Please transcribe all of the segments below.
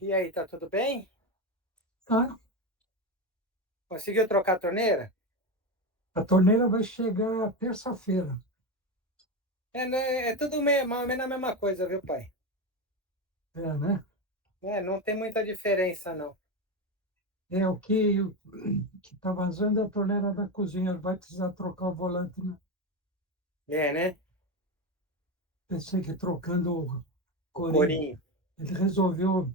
E aí, tá tudo bem? Ah, Conseguiu trocar a torneira? a torneira vai chegar terça-feira. É tudo mais ou menos a mesma coisa, viu, pai? É, né? Não tem muita diferença, não. É o que está vazando é a torneira da cozinha. Vai precisar trocar o volante, né? É, né? Pensei que trocando o O corinho. corinho. Ele resolveu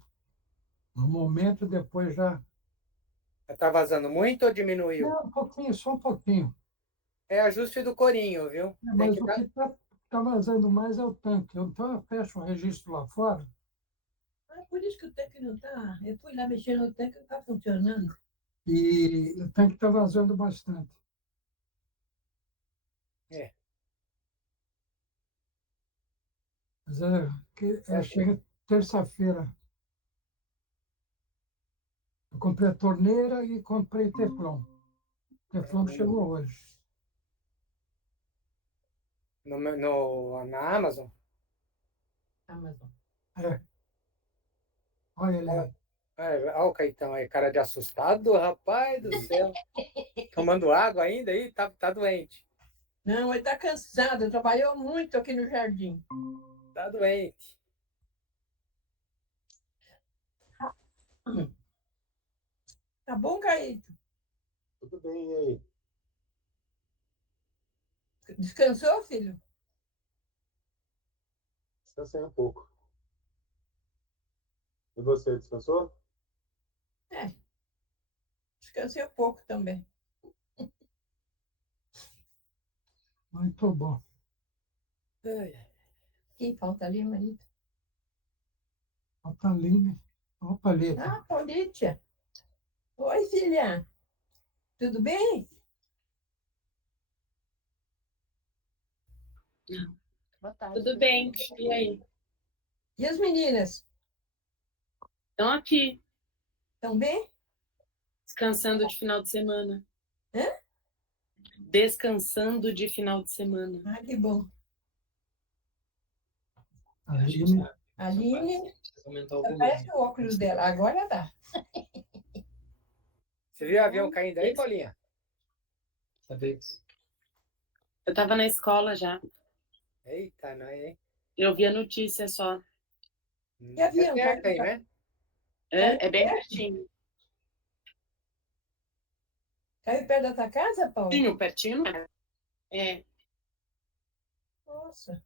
no momento, depois já. Tá vazando muito ou diminuiu? Não, um pouquinho, só um pouquinho. É ajuste do corinho, viu? É, Tem mas que o dar. que tá vazando mais é o tanque. Então eu fecho o registro lá fora Ah, por isso que o tanque não está. Eu fui lá mexer no tanque e não está funcionando. e o tanque está vazando bastante. É, Mas é, chega terça-feira. Eu comprei a torneira e comprei Teflon. Teflon chegou hoje. na Amazon. Amazon. É, olha ele aí. Olha o Caetano aí, cara de assustado, rapaz do céu. Tomando água ainda aí? Tá doente. Não, ele está cansado, trabalhou muito aqui no jardim. Tá doente. Tá bom, Caíto? Tudo bem, e aí? Descansou, filho? Descansei um pouco. E você, descansou? É, descansei um pouco também. Muito bom. Ai, Quem falta ali, marido? Opa, Aline. Opa, Lita. Ah, Paulitia. Oi, filha. Tudo bem? Boa tarde. Tudo bem? E aí? E as meninas? Estão aqui, Estão bem? descansando de final de semana. Hã? Descansando de final de semana. Ah, que bom. Aline. Aline, Precisa aumentar o volume. parece o óculos dela. Agora dá. você viu o avião caindo aí, Paulinha? Talvez. Eu estava na escola já. Eita, não é? Eu vi a notícia só. E avião? Caiu, Perto aí, né? caiu, É bem pertinho. caiu perto da tua casa, Paulo? Pertinho, pertinho. É. Nossa.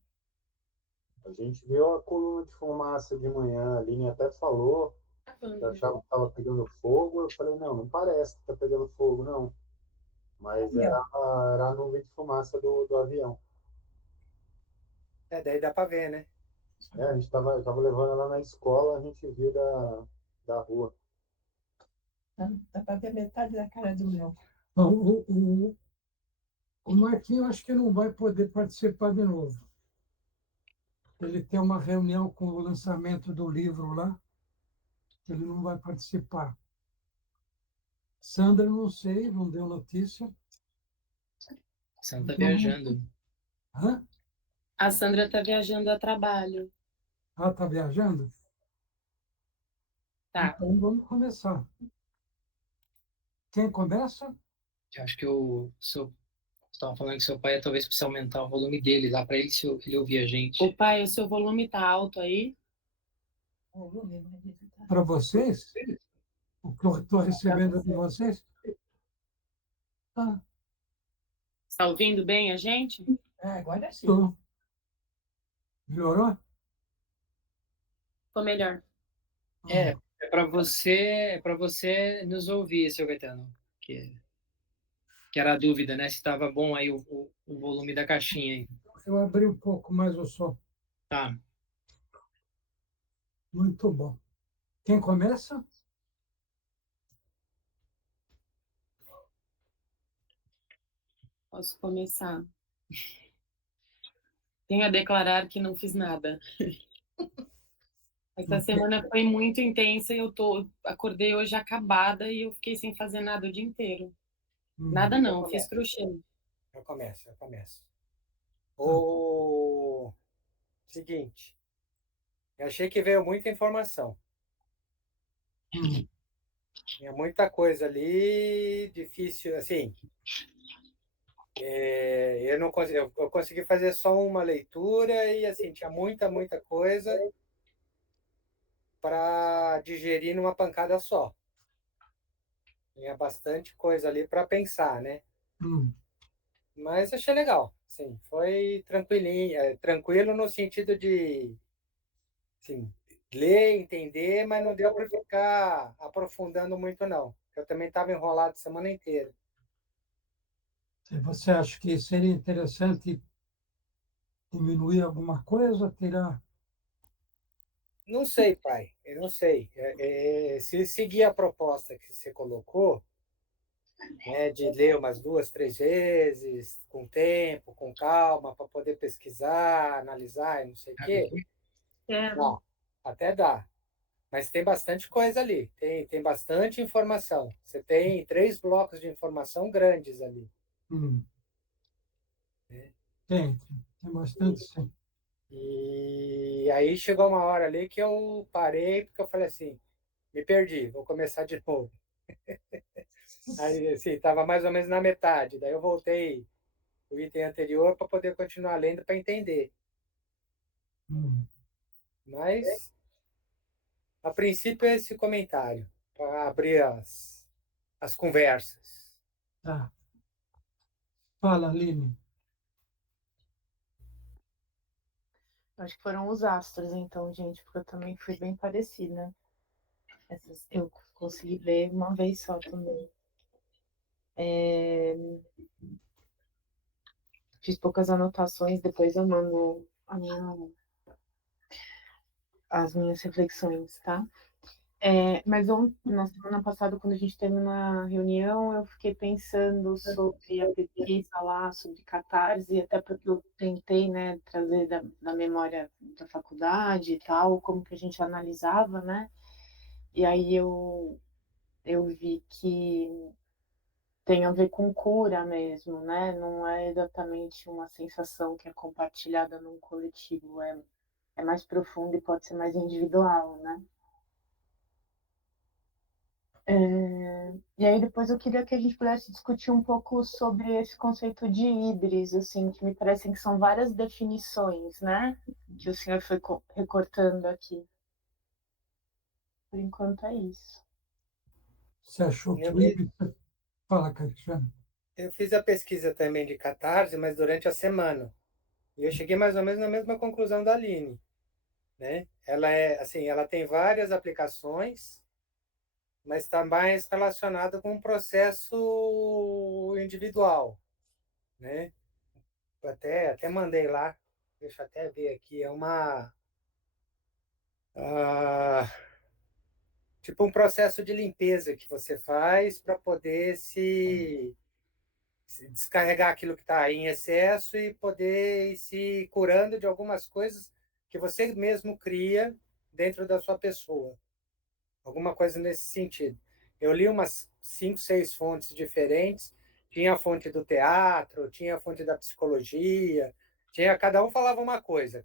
A gente viu a coluna de fumaça de manhã, a Aline até falou, que achava que estava pegando fogo. Eu falei, não, não parece que está pegando fogo, não. Mas Aí, ó. era a nuvem de fumaça do avião. Daí dá pra ver, né? É, a gente tava levando ela na escola, a gente viu da rua. Dá para ver metade da cara do meu. Bom, o Marquinho acho que não vai poder participar de novo. Ele tem uma reunião com o lançamento do livro lá, que ele não vai participar. Sandra, não sei, não deu notícia. Você tá Então, viajando. hã? A Sandra tá viajando a trabalho. Ah, está viajando? Tá. Então vamos começar. Quem começa? Eu acho que o seu estava falando que seu pai talvez precise aumentar o volume dele, dá para ele se ele ouvir a gente. O pai, o seu volume tá alto aí? Volume, marido, tá? Para vocês? O que eu estou recebendo de vocês? Ah, Está ouvindo bem a gente? Ah, agora sim. estou. Melhorou? Ficou melhor. É, é para você nos ouvir, seu Gaetano, que era a dúvida, né? Se estava bom aí o volume da caixinha aí. Eu abri um pouco mais o som. Tá. Muito bom. Quem começa? Posso começar. Tenho a declarar que não fiz nada. Essa semana foi muito intensa e acordei hoje acabada e eu fiquei sem fazer nada o dia inteiro. Nada Eu não, fiz começo. crochê. Eu começo. Tá. O seguinte, eu achei que veio muita informação. Hum, Tinha muita coisa ali, difícil, assim. Eu não consegui, eu consegui fazer só uma leitura e assim tinha muita coisa para digerir numa pancada só. Tinha bastante coisa ali para pensar, né? hum, Mas achei legal, sim, foi tranquilinho, tranquilo no sentido de, assim, ler, entender, mas não deu para ficar aprofundando muito não. Eu também estava enrolado a semana inteira. se você acha que seria interessante diminuir alguma coisa, tirar? Não sei, pai, eu não sei. Se seguir a proposta que você colocou, né, de ler umas duas, três vezes, com tempo, com calma, para poder pesquisar, analisar e não sei o quê, É, dá, até dá. Mas tem bastante coisa ali, tem bastante informação. Você tem 3 blocos de informação grandes ali. Hum, tem bastante, sim. E aí chegou uma hora ali que eu parei, porque eu falei assim, me perdi, vou começar de novo. Aí, assim, estava mais ou menos na metade. Daí eu voltei o item anterior para poder continuar lendo para entender. Hum, Mas, a princípio, é esse comentário, para abrir as conversas. tá. Fala, Aline. Acho que foram os astros, então, gente, porque eu também fui bem parecida. Eu consegui ler uma vez só também. Fiz poucas anotações, depois eu mando as minhas reflexões, tá? Mas na semana passada, quando a gente teve uma reunião, eu fiquei pensando sobre a pesquisa lá, sobre catarse, até porque eu tentei, né, trazer da memória da faculdade e tal, como que a gente analisava, né? E aí eu vi que tem a ver com cura mesmo, né? Não é exatamente uma sensação que é compartilhada num coletivo, é mais profundo e pode ser mais individual, né? E aí depois eu queria que a gente pudesse discutir um pouco sobre esse conceito de híbris, assim, que me parecem que são várias definições, né? Que o senhor foi recortando aqui. Por enquanto é isso. Você achou que Eu, o híbrido... Fala, Cristiano. eu fiz a pesquisa também de catarse, mas durante a semana. E eu cheguei mais ou menos na mesma conclusão da Aline, né? Ela é, assim, ela tem várias aplicações, mas está mais relacionada com um processo individual, né? Eu até mandei lá, deixa eu até ver aqui, é uma ah, tipo um processo de limpeza que você faz para poder se descarregar aquilo que está em excesso e poder ir se curando de algumas coisas que você mesmo cria dentro da sua pessoa. Alguma coisa nesse sentido. Eu li umas 5, 6 fontes diferentes. Tinha a fonte do teatro, tinha a fonte da psicologia, tinha cada um falava uma coisa,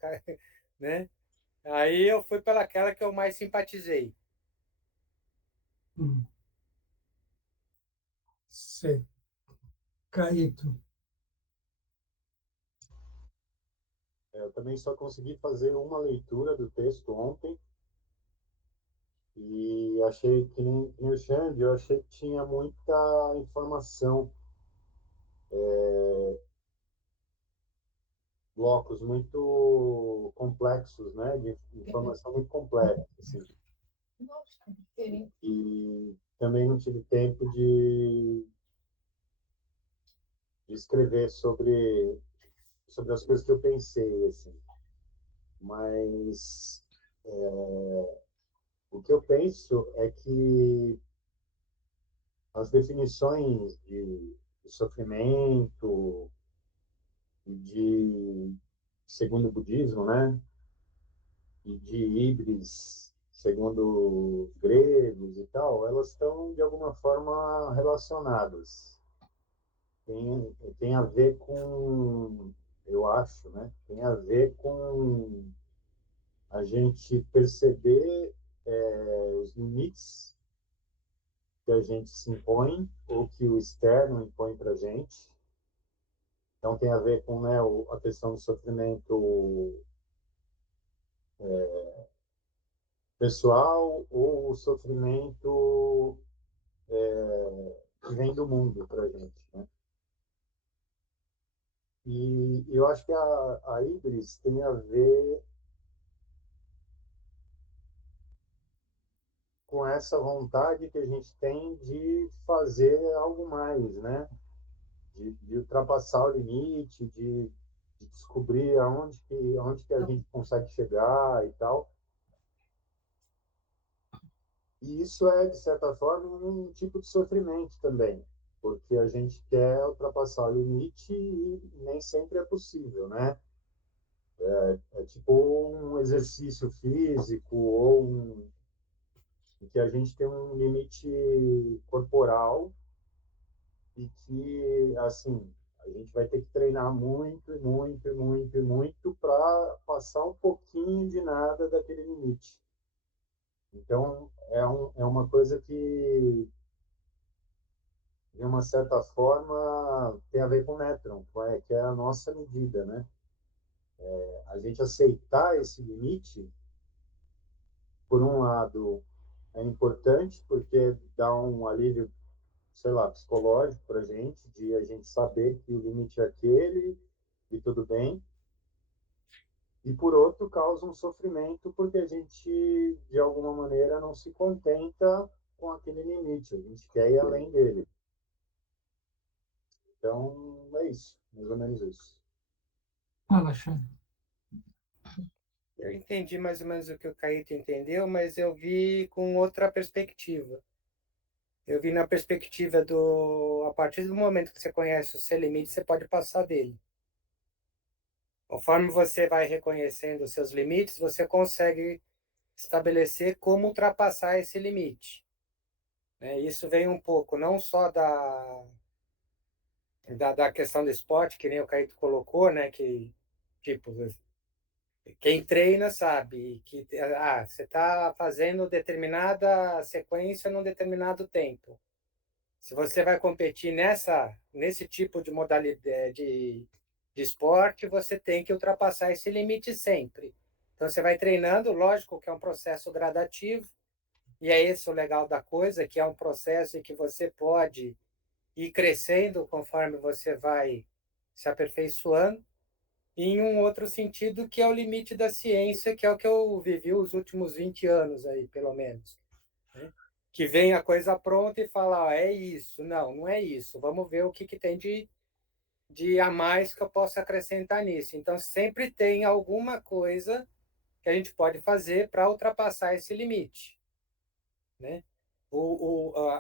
né? Aí eu fui pelaquela que eu mais simpatizei. Hum, sei. Caíto. Eu também só consegui fazer uma leitura do texto ontem e achei que nem o Xande, eu achei que tinha muita informação, blocos muito complexos, né, de informação muito complexa, assim. E também não tive tempo de escrever sobre as coisas que eu pensei, assim. Mas o que eu penso é que as definições de sofrimento e segundo o budismo, né, e de híbris, segundo os gregos e tal, elas estão de alguma forma relacionadas. Tem a ver com, eu acho, né, tem a ver com a gente perceber os limites que a gente se impõe ou que o externo impõe para a gente. Então, tem a ver com, né, a questão do sofrimento pessoal ou o sofrimento que vem do mundo para a gente, né? E eu acho que a Ibris tem a ver com essa vontade que a gente tem de fazer algo mais, né? De ultrapassar o limite, de descobrir aonde que a gente consegue chegar e tal. E isso é, de certa forma, um tipo de sofrimento também, porque a gente quer ultrapassar o limite e nem sempre é possível, né? É tipo um exercício físico em que a gente tem um limite corporal e que, assim, a gente vai ter que treinar muito, e muito, e muito, e muito para passar um pouquinho de nada daquele limite. Então, é uma coisa que, de uma certa forma, tem a ver com o Metron, que é a nossa medida, né? A gente aceitar esse limite, por um lado, é importante, porque dá um alívio, sei lá, psicológico para a gente saber que o limite é aquele e tudo bem. E, por outro, causa um sofrimento, porque a gente, de alguma maneira, não se contenta com aquele limite, a gente quer ir além dele. Então, é isso, mais ou menos isso. Fala, Alexandre. Eu entendi mais ou menos o que o Caíto entendeu, mas eu vi com outra perspectiva. Eu vi na perspectiva a partir do momento que você conhece o seu limite, você pode passar dele. Conforme você vai reconhecendo os seus limites, você consegue estabelecer como ultrapassar esse limite, né? Isso vem um pouco não só da questão do esporte, que nem o Caíto colocou, né? Que, tipo, quem treina sabe que você está fazendo determinada sequência num determinado tempo. Se você vai competir nesse tipo de modalidade de esporte, você tem que ultrapassar esse limite sempre. Então você vai treinando, lógico que é um processo gradativo, e é esse o legal da coisa, que é um processo em que você pode ir crescendo conforme você vai se aperfeiçoando, e em um outro sentido que é o limite da ciência, que é o que eu vivi os últimos 20 anos aí, pelo menos, né? Que vem a coisa pronta e fala, é isso. Não, não é isso. Vamos ver o que tem de a mais que eu possa acrescentar nisso. Então, sempre tem alguma coisa que a gente pode fazer para ultrapassar esse limite, né?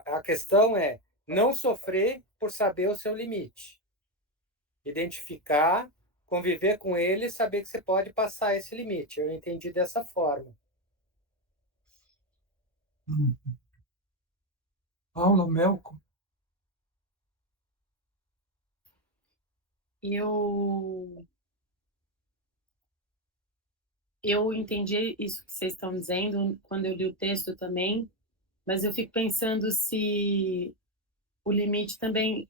A questão é não sofrer por saber o seu limite. Identificar, conviver com ele e saber que você pode passar esse limite. Eu entendi dessa forma. Paulo Melco. Eu eu entendi isso que vocês estão dizendo quando eu li o texto também, mas eu fico pensando se o limite também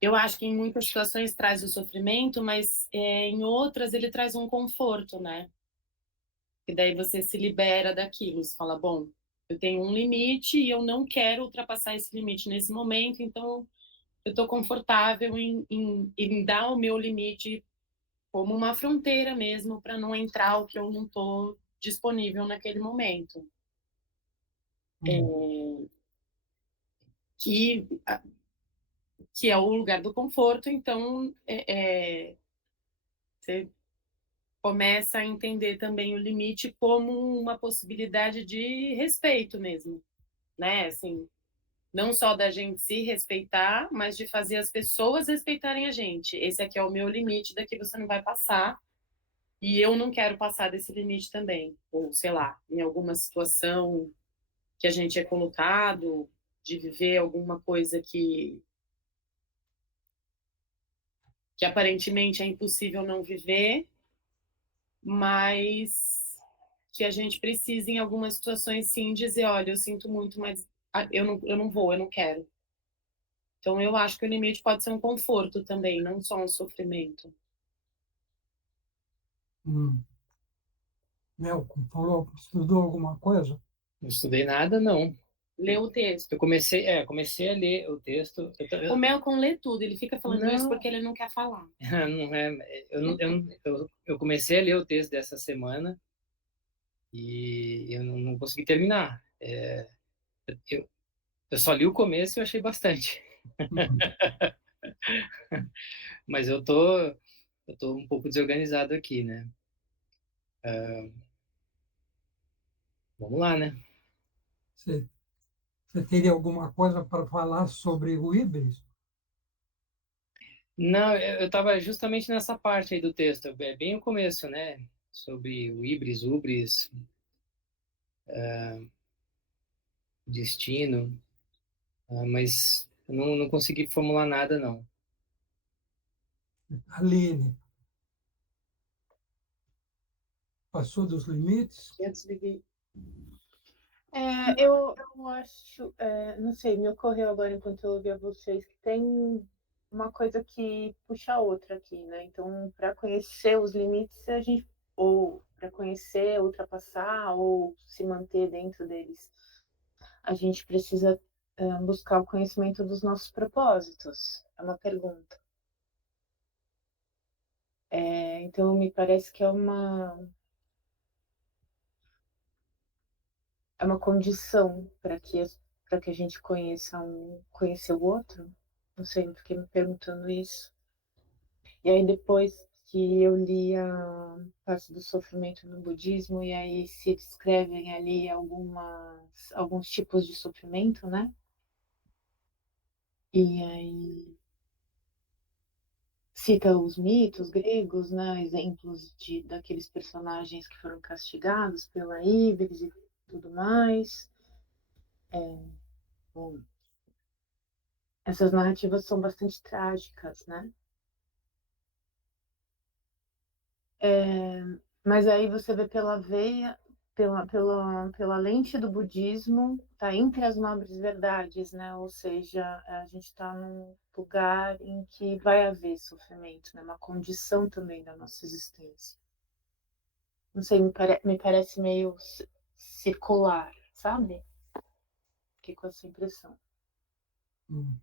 eu acho que em muitas situações traz o sofrimento, mas em outras ele traz um conforto, né? E daí você se libera daquilo, você fala, bom, eu tenho um limite e eu não quero ultrapassar esse limite nesse momento, então eu estou confortável em dar o meu limite como uma fronteira mesmo, para não entrar o que eu não estou disponível naquele momento. Que, que é o lugar do conforto, então você começa a entender também o limite como uma possibilidade de respeito mesmo, né? Assim, não só da gente se respeitar, mas de fazer as pessoas respeitarem a gente. Esse aqui é o meu limite, daqui você não vai passar, e eu não quero passar desse limite também. Ou, sei lá, em alguma situação que a gente é colocado, de viver alguma coisa que aparentemente é impossível não viver, mas que a gente precisa, em algumas situações, sim, dizer, olha, eu sinto muito, mas eu não vou, eu não quero. Então, eu acho que o limite pode ser um conforto também, não só um sofrimento. Nelson, estudou alguma coisa? Não estudei nada, não. Ler o texto. Eu comecei a ler o texto. O Malcolm lê tudo, ele fica falando isso Não. porque ele não quer falar. Não é, eu comecei a ler o texto dessa semana e eu não consegui terminar. Eu, eu só li o começo e eu achei bastante. Uhum. Mas eu tô um pouco desorganizado aqui, né? Vamos lá, né? Você, você teria alguma coisa para falar sobre o híbrido? Não, eu estava justamente nessa parte aí do texto, é bem o começo, né? Sobre o híbris, ubris, destino, mas eu não consegui formular nada, não. Aline, passou dos limites? Eu desliguei. Eu acho, não sei, me ocorreu agora enquanto eu ouvia vocês que tem uma coisa que puxa a outra aqui, né? Então, para conhecer os limites, a gente, ou para conhecer, ultrapassar, ou se manter dentro deles, a gente precisa buscar o conhecimento dos nossos propósitos. É uma pergunta. Então, me parece que é uma condição para que a gente conhecer o outro. Não sei, eu fiquei me perguntando isso. E aí depois que eu li a parte do sofrimento no budismo, e aí se descrevem ali alguns tipos de sofrimento, né? E aí cita os mitos gregos, né? Exemplos daqueles personagens que foram castigados pela Íbris e tudo mais. Bom, essas narrativas são bastante trágicas, né? Mas aí você vê pela veia, pela lente do budismo, tá entre as nobres verdades, né? Ou seja, a gente está num lugar em que vai haver sofrimento, né? Uma condição também da nossa existência. Não sei, me parece meio circular, sabe? Fiquei com essa impressão. Hum.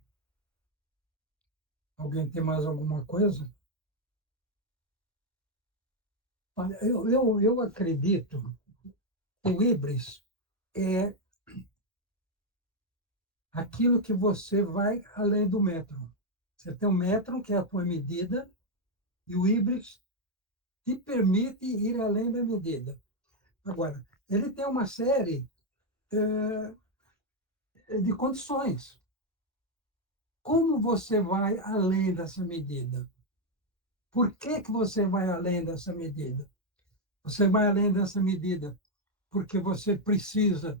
Alguém tem mais alguma coisa? Olha, eu acredito que o híbris é aquilo que você vai além do metro. Você tem um metro, que é a tua medida, e o híbris te permite ir além da medida. Agora, ele tem uma série de condições. Como você vai além dessa medida? Por que você vai além dessa medida? Você vai além dessa medida porque você precisa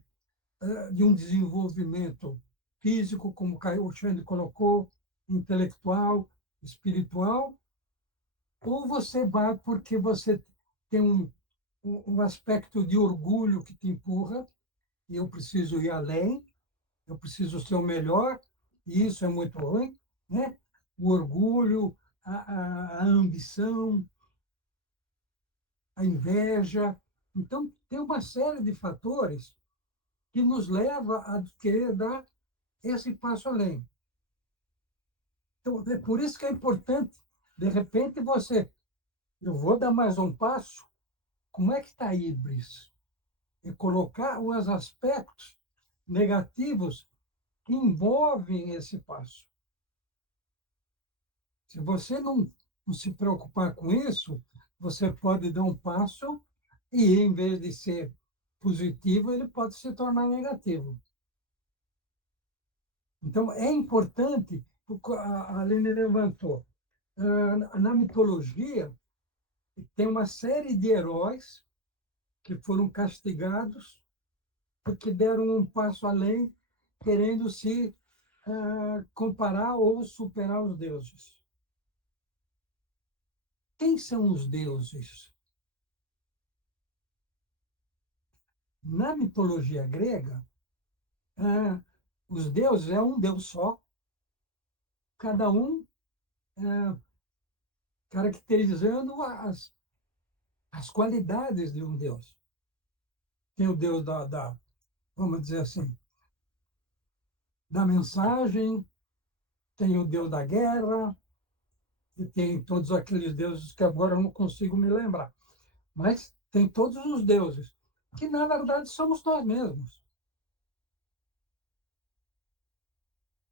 de um desenvolvimento físico, como o Xande colocou, intelectual, espiritual, ou você vai porque você tem um aspecto de orgulho que te empurra, e eu preciso ir além, eu preciso ser o melhor, e isso é muito ruim, né? O orgulho, a ambição, a inveja. Então, tem uma série de fatores que nos leva a querer dar esse passo além. Então, é por isso que é importante, de repente, eu vou dar mais um passo, como é que está a híbris? E colocar os aspectos negativos que envolvem esse passo. Se você não se preocupar com isso, você pode dar um passo e, em vez de ser positivo, ele pode se tornar negativo. Então, é importante, a Aline levantou, na mitologia, tem uma série de heróis que foram castigados porque deram um passo além, querendo se comparar ou superar os deuses. Quem são os deuses? Na mitologia grega, os deuses é um deus só, cada um caracterizando as qualidades de um deus. Tem o deus vamos dizer assim, da mensagem, tem o deus da guerra, e tem todos aqueles deuses que agora eu não consigo me lembrar. Mas tem todos os deuses, que na verdade somos nós mesmos.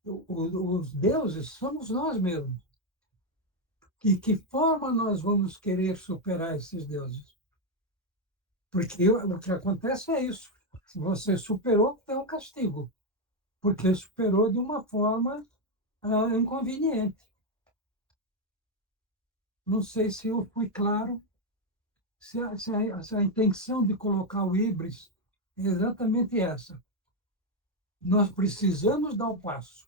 Os deuses somos nós mesmos. E que forma nós vamos querer superar esses deuses? Porque o que acontece é isso. Se você superou, tem um castigo. Porque superou de uma forma inconveniente. Não sei se eu fui claro, se a intenção de colocar o híbris é exatamente essa. Nós precisamos dar o passo.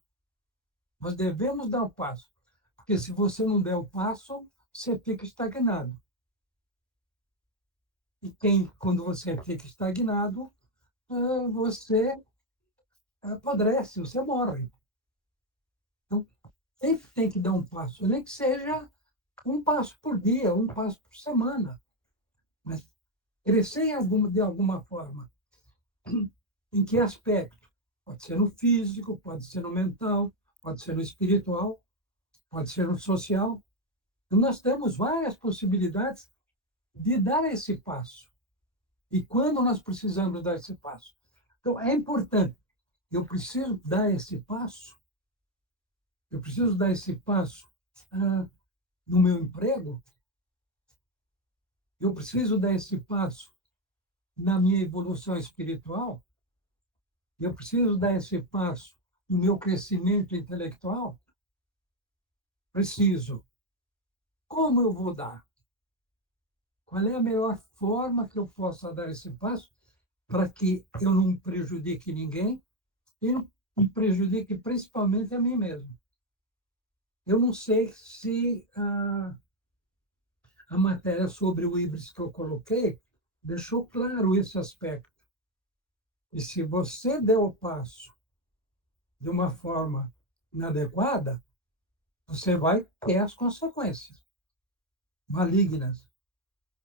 Nós devemos dar o passo. Porque se você não der o passo, você fica estagnado. E quando você fica estagnado, você apodrece, você morre. Então, sempre tem que dar um passo, nem que seja um passo por dia, um passo por semana. Mas crescer de alguma forma. Em que aspecto? Pode ser no físico, pode ser no mental, pode ser no espiritual, pode ser no social. Então, nós temos várias possibilidades de dar esse passo. E quando nós precisamos dar esse passo? Então, é importante. Eu preciso dar esse passo. Eu preciso dar esse passo no meu emprego. Eu preciso dar esse passo na minha evolução espiritual. Eu preciso dar esse passo no meu crescimento intelectual. Preciso. Como eu vou dar? Qual é a melhor forma que eu possa dar esse passo para que eu não prejudique ninguém e não me prejudique principalmente a mim mesmo? Eu não sei se a matéria sobre o híbris que eu coloquei deixou claro esse aspecto. E se você der o passo de uma forma inadequada, você vai ter as consequências malignas.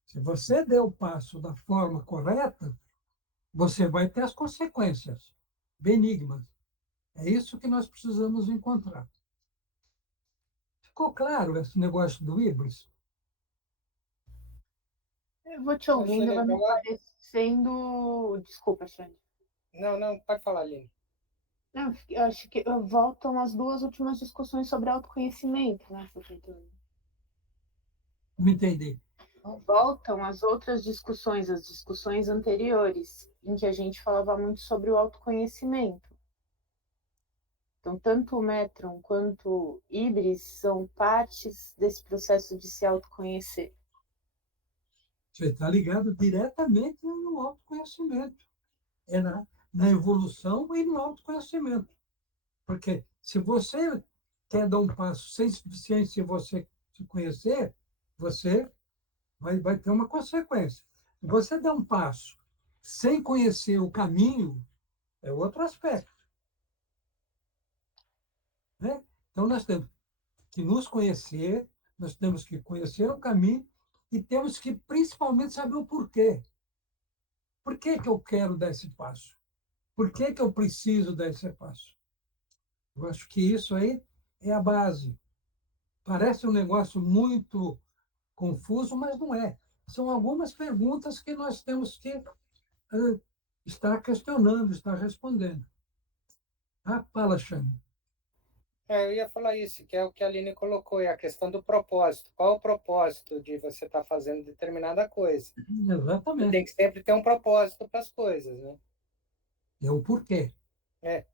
Se você der o passo da forma correta, você vai ter as consequências benignas. É isso que nós precisamos encontrar. Ficou claro esse negócio do híbris? Eu vou te Achei ouvindo, vai me legal. parecendo. Desculpa, Xande. Não, pode falar, Aline. Não, eu acho que voltam as duas últimas discussões sobre autoconhecimento, né, professor? Não entendi. Voltam as outras discussões, as discussões anteriores, em que a gente falava muito sobre o autoconhecimento. Então, tanto o Metron quanto o Híbris são partes desse processo de se autoconhecer. Você está ligado diretamente no autoconhecimento. É na evolução e no autoconhecimento. Porque se você quer dar um passo sem se você se conhecer, você vai ter uma consequência. Se você der um passo sem conhecer o caminho, é outro aspecto. Né? Então, nós temos que nos conhecer, nós temos que conhecer o caminho e temos que, principalmente, saber o porquê. Por que eu quero dar esse passo? Por que eu preciso dar esse passo? Eu acho que isso aí é a base. Parece um negócio muito confuso, mas não é. São algumas perguntas que nós temos que estar questionando, estar respondendo. Fala, Xane. Eu ia falar isso, que é o que a Aline colocou, é a questão do propósito. Qual é o propósito de você estar fazendo determinada coisa? E Exatamente. tem que sempre ter um propósito para as coisas, né? É o porquê. É.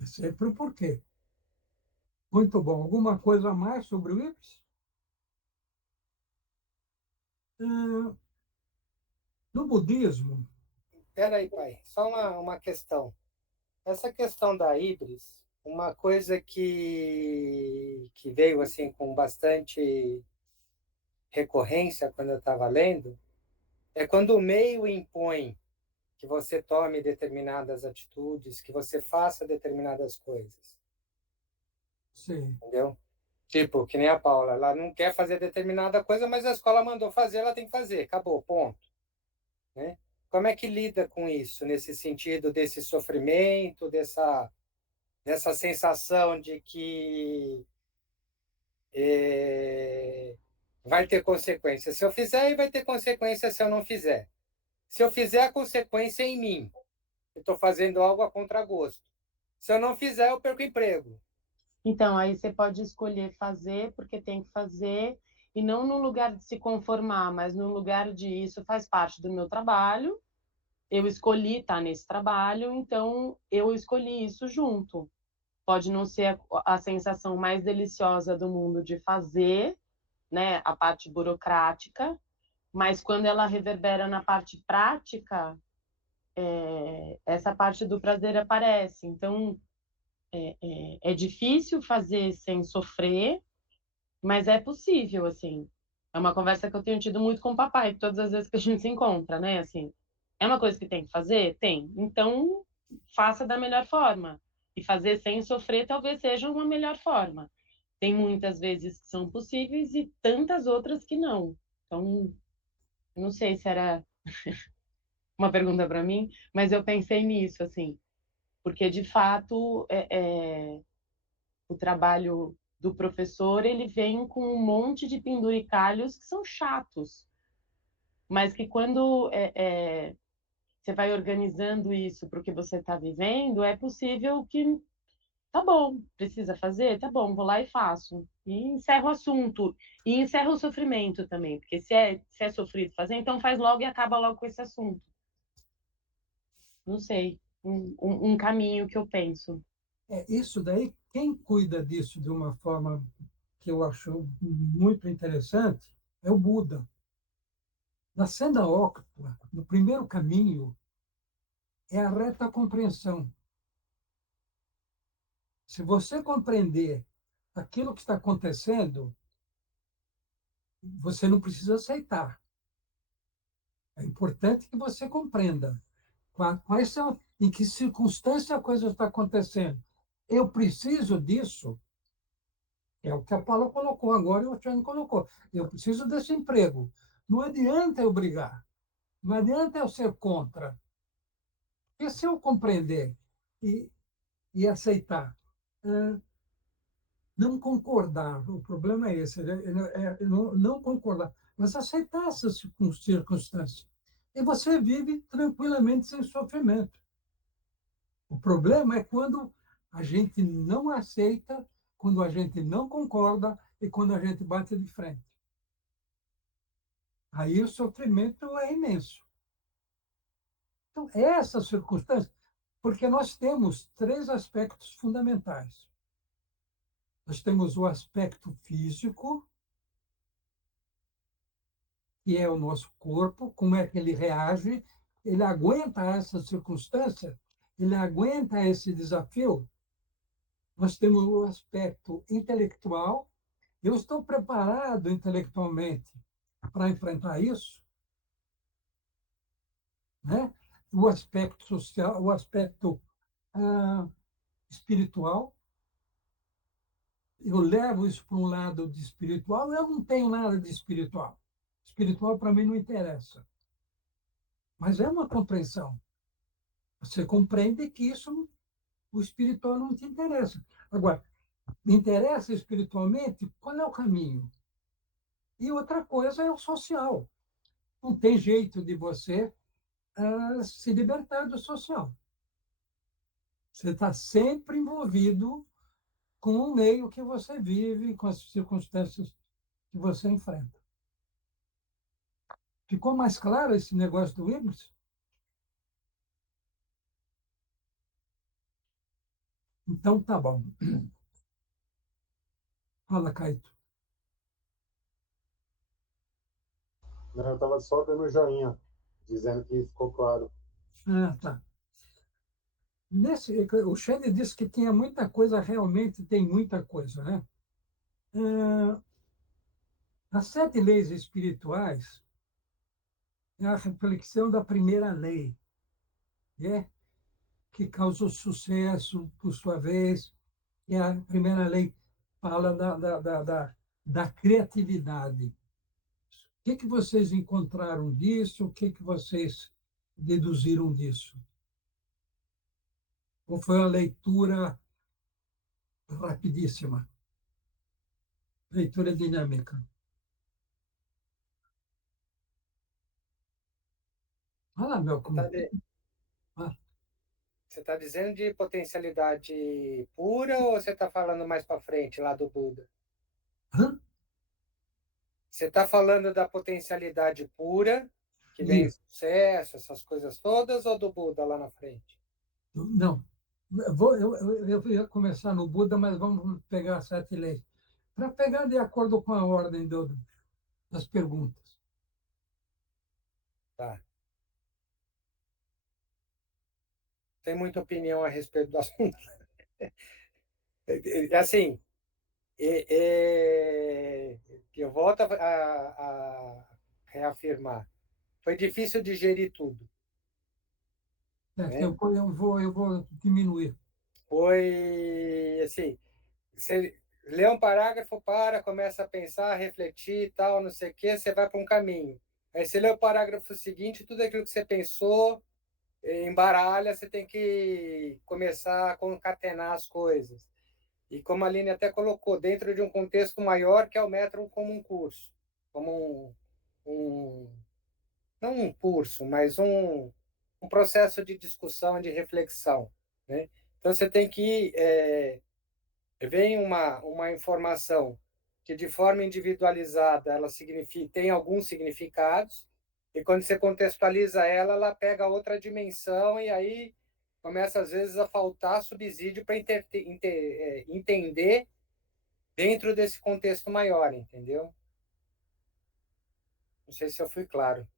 É sempre o porquê. Muito bom. Alguma coisa a mais sobre o Ips? No budismo, Espera aí, pai. Só uma questão. Essa questão da híbris, uma coisa que veio assim com bastante recorrência quando eu estava lendo, é quando o meio impõe que você tome determinadas atitudes, que você faça determinadas coisas, Sim. entendeu? Tipo, que nem a Paula, ela não quer fazer determinada coisa, mas a escola mandou fazer, ela tem que fazer, acabou, ponto, né? Como é que lida com isso, nesse sentido desse sofrimento, dessa sensação de que vai ter consequência? Se eu fizer, vai ter consequência se eu não fizer. Se eu fizer, a consequência é em mim. Eu estou fazendo algo a contragosto. Se eu não fizer, eu perco o emprego. Então, aí você pode escolher fazer porque tem que fazer, e não no lugar de se conformar, mas no lugar de isso faz parte do meu trabalho, eu escolhi estar nesse trabalho, então eu escolhi isso junto. Pode não ser a sensação mais deliciosa do mundo de fazer, né, a parte burocrática, mas quando ela reverbera na parte prática, essa parte do prazer aparece. Então, é difícil fazer sem sofrer, mas é possível, assim. É uma conversa que eu tenho tido muito com o papai, todas as vezes que a gente se encontra, né? Assim, é uma coisa que tem que fazer? Tem. Então, faça da melhor forma. E fazer sem sofrer talvez seja uma melhor forma. Tem muitas vezes que são possíveis e tantas outras que não. Então, eu não sei se era uma pergunta para mim, mas eu pensei nisso, assim, porque de fato o trabalho do professor ele vem com um monte de penduricalhos que são chatos, mas que quando você vai organizando isso para o que você está vivendo, é possível que tá bom, precisa fazer, tá bom, vou lá e faço. E encerra o assunto. E encerra o sofrimento também, porque se é sofrido fazer, então faz logo e acaba logo com esse assunto. Não sei, um caminho que eu penso. Isso daí, quem cuida disso de uma forma que eu acho muito interessante é o Buda. Na Senda Octa, no primeiro caminho, é a reta compreensão. Se você compreender aquilo que está acontecendo, você não precisa aceitar. É importante que você compreenda quais são, em que circunstância a coisa está acontecendo. Eu preciso disso, é o que a Paula colocou agora e o Tiago colocou. Eu preciso desse emprego. Não adianta eu brigar, não adianta eu ser contra. E se eu compreender e, e aceitar, não concordar, o problema é esse, não concordar, mas aceitar essas circunstâncias. E você vive tranquilamente sem sofrimento. O problema é quando a gente não aceita, quando a gente não concorda e quando a gente bate de frente. Aí o sofrimento é imenso. Então, essa circunstância, porque nós temos três aspectos fundamentais. Nós temos o aspecto físico, que é o nosso corpo, como é que ele reage, ele aguenta essa circunstância, ele aguenta esse desafio. Nós temos o aspecto intelectual, eu estou preparado intelectualmente para enfrentar isso, né? O aspecto social, o aspecto espiritual, eu levo isso para um lado de espiritual, eu não tenho nada de espiritual. Espiritual para mim não interessa. Mas é uma compreensão. Você compreende que isso, o espiritual não te interessa. Agora, me interessa espiritualmente, qual é o caminho? E outra coisa é o social. Não tem jeito de você se libertar do social. Você está sempre envolvido com o meio que você vive, com as circunstâncias que você enfrenta. Ficou mais claro esse negócio do Ibris? Então, tá bom. Fala, Caíto. Não, eu estava só dando joinha, dizendo que ficou claro. Ah, tá. O Shelley disse que tinha muita coisa, realmente tem muita coisa, né? As 7 leis espirituais é a reflexão da primeira lei. né, que causou sucesso, por sua vez. E a primeira lei fala da criatividade. O que que vocês encontraram disso? O que que vocês deduziram disso? Ou foi uma leitura rapidíssima? Leitura dinâmica. Olha lá, meu, Você ah, está dizendo de potencialidade pura ou você está falando mais para frente, lá do Buda? hã? Você está falando da potencialidade pura, que vem Isso. sucesso, essas coisas todas, ou do Buda lá na frente? Não. Eu ia começar no Buda, mas vamos pegar as 7 leis. Para pegar de acordo com a ordem das perguntas. Tá. Tem muita opinião a respeito do assunto. Assim, eu volto a reafirmar. Foi difícil digerir tudo, Certo? né? Eu vou diminuir. Foi assim, você lê um parágrafo, começa a pensar, a refletir e tal, não sei o quê, você vai para um caminho. Aí você lê o parágrafo seguinte, tudo aquilo que você pensou embaralha, você tem que começar a concatenar as coisas. E como a Aline até colocou, dentro de um contexto maior que é o método como um curso, como não um curso, mas um processo de discussão, de reflexão, né? Então você tem que vem uma informação que de forma individualizada ela significa, tem alguns significados, e quando você contextualiza ela, ela pega outra dimensão e aí começa às vezes a faltar subsídio para entender dentro desse contexto maior, entendeu? Não sei se eu fui claro.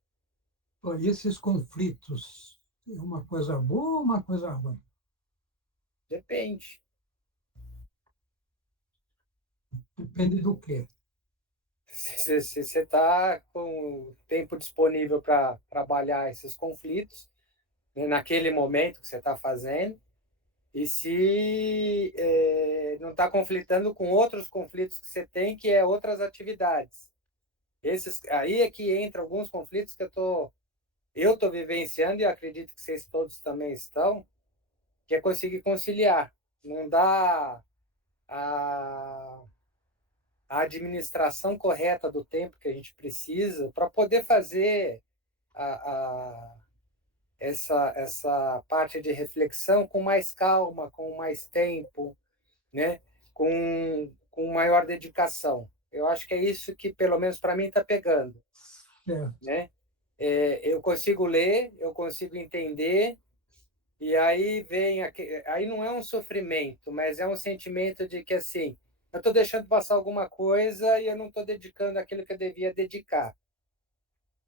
Pô, e esses conflitos, é uma coisa boa ou uma coisa ruim? Depende. Depende do quê? Se você está com tempo disponível para trabalhar esses conflitos, né, naquele momento que você está fazendo, e se não está conflitando com outros conflitos que você tem, que é outras atividades. Esses, aí é que entra alguns conflitos que eu tô vivenciando e acredito que vocês todos também estão, que é conseguir conciliar. Não dá a, a administração correta do tempo que a gente precisa para poder fazer essa parte de reflexão com mais calma, com mais tempo, né? com maior dedicação. Eu acho que é isso que, pelo menos para mim, está pegando. Certo. Né? Eu consigo ler, eu consigo entender, e aí aí não é um sofrimento, mas é um sentimento de que assim, eu estou deixando passar alguma coisa e eu não estou dedicando aquilo que eu devia dedicar,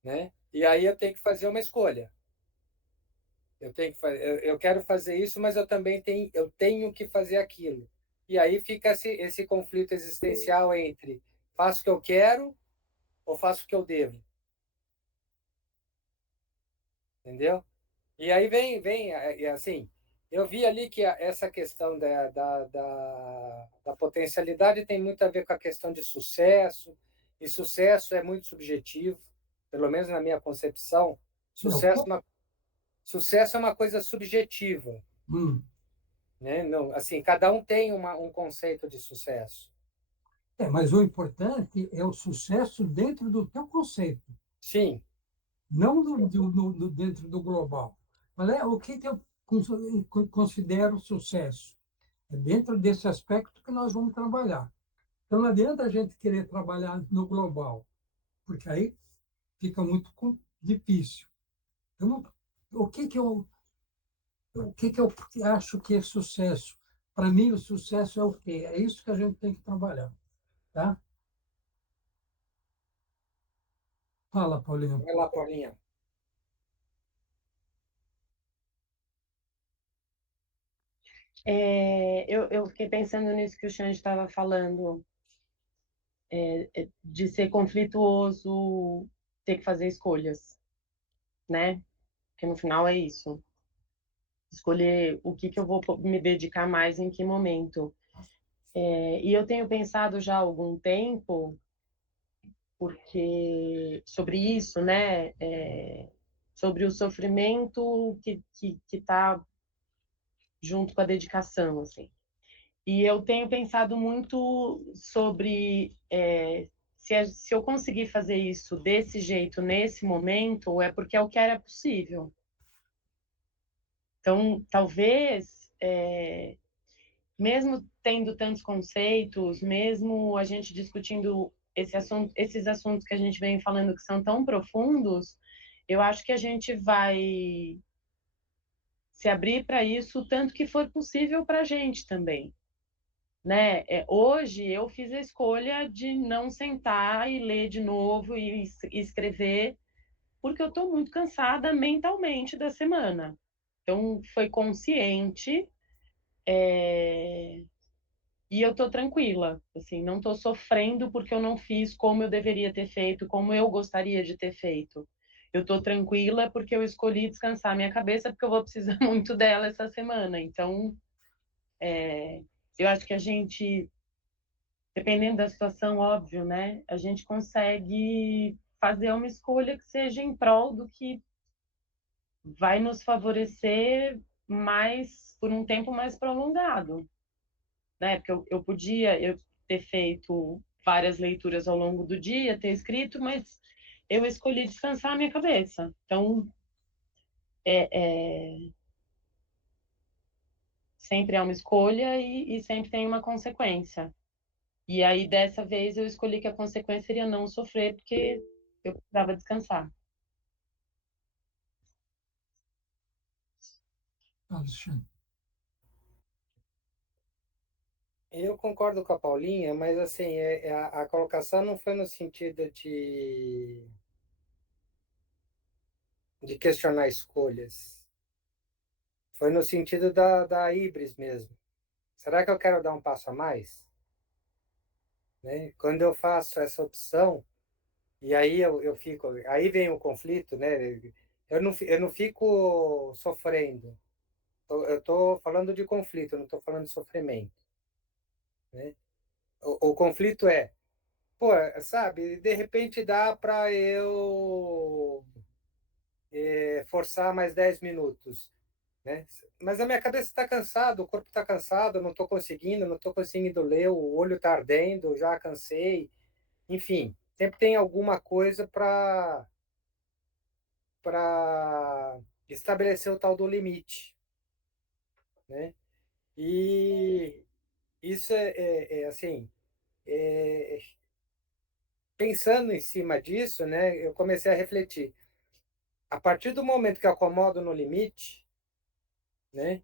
né? E aí eu tenho que fazer uma escolha. Eu quero fazer isso, mas eu tenho que fazer aquilo. E aí fica esse conflito existencial entre faço o que eu quero ou faço o que eu devo, entendeu? E aí e assim, eu vi ali que essa questão da potencialidade tem muito a ver com a questão de sucesso, e sucesso é muito subjetivo, pelo menos na minha concepção. É o quê? Sucesso é uma coisa subjetiva, Hum. né? Não, assim, cada um tem um conceito de sucesso. Mas o importante é o sucesso dentro do teu conceito, Sim, não dentro do global. O que que eu considero sucesso? É dentro desse aspecto que nós vamos trabalhar. Então, não adianta a gente querer trabalhar no global, porque aí fica muito difícil. Então, o que que eu, o que que eu acho que é sucesso? Para mim, o sucesso é o quê? É isso que a gente tem que trabalhar, tá? Fala, Paulinho. vai lá, Paulinha. Eu fiquei pensando nisso que o Xande estava falando, de ser conflituoso, ter que fazer escolhas, né? Porque no final é isso. escolher o que eu vou me dedicar mais em que momento. E eu tenho pensado já há algum tempo, porque sobre isso, né? Sobre o sofrimento que está junto com a dedicação, assim. E eu tenho pensado muito sobre se eu conseguir fazer isso desse jeito, nesse momento, é porque é o que era possível. Então, talvez, mesmo tendo tantos conceitos, mesmo a gente discutindo esses assuntos que a gente vem falando que são tão profundos, eu acho que a gente vai se abrir para isso o tanto que for possível para a gente também. Né? Hoje eu fiz a escolha de não sentar e ler de novo e escrever, porque eu estou muito cansada mentalmente da semana. Então foi consciente, e eu estou tranquila, assim, não estou sofrendo porque eu não fiz como eu deveria ter feito, como eu gostaria de ter feito. Eu estou tranquila porque eu escolhi descansar minha cabeça, porque eu vou precisar muito dela essa semana. Então, eu acho que a gente, dependendo da situação, óbvio, né? A gente consegue fazer uma escolha que seja em prol do que vai nos favorecer mais por um tempo mais prolongado, né? Porque eu podia ter feito várias leituras ao longo do dia, ter escrito, mas eu escolhi descansar a minha cabeça. Então, sempre é uma escolha e sempre tem uma consequência. E aí, dessa vez, eu escolhi que a consequência seria não sofrer, porque eu precisava descansar. Alexandre. Eu concordo com a Paulinha, mas assim, a colocação não foi no sentido de questionar escolhas. Foi no sentido da híbris mesmo. Será que eu quero dar um passo a mais? Né? Quando eu faço essa opção, e aí eu fico. Aí vem o conflito, né? Eu não fico sofrendo. Eu estou falando de conflito, eu não estou falando de sofrimento. Né? O conflito é, pô, sabe, de repente dá para eu forçar mais 10 minutos, né? Mas a minha cabeça está cansada, o corpo está cansado, eu não estou conseguindo ler, o olho está ardendo, já cansei, enfim, sempre tem alguma coisa para estabelecer o tal do limite, né? E isso assim, é, pensando em cima disso, né? Eu comecei a refletir. A partir do momento que eu acomodo no limite, né?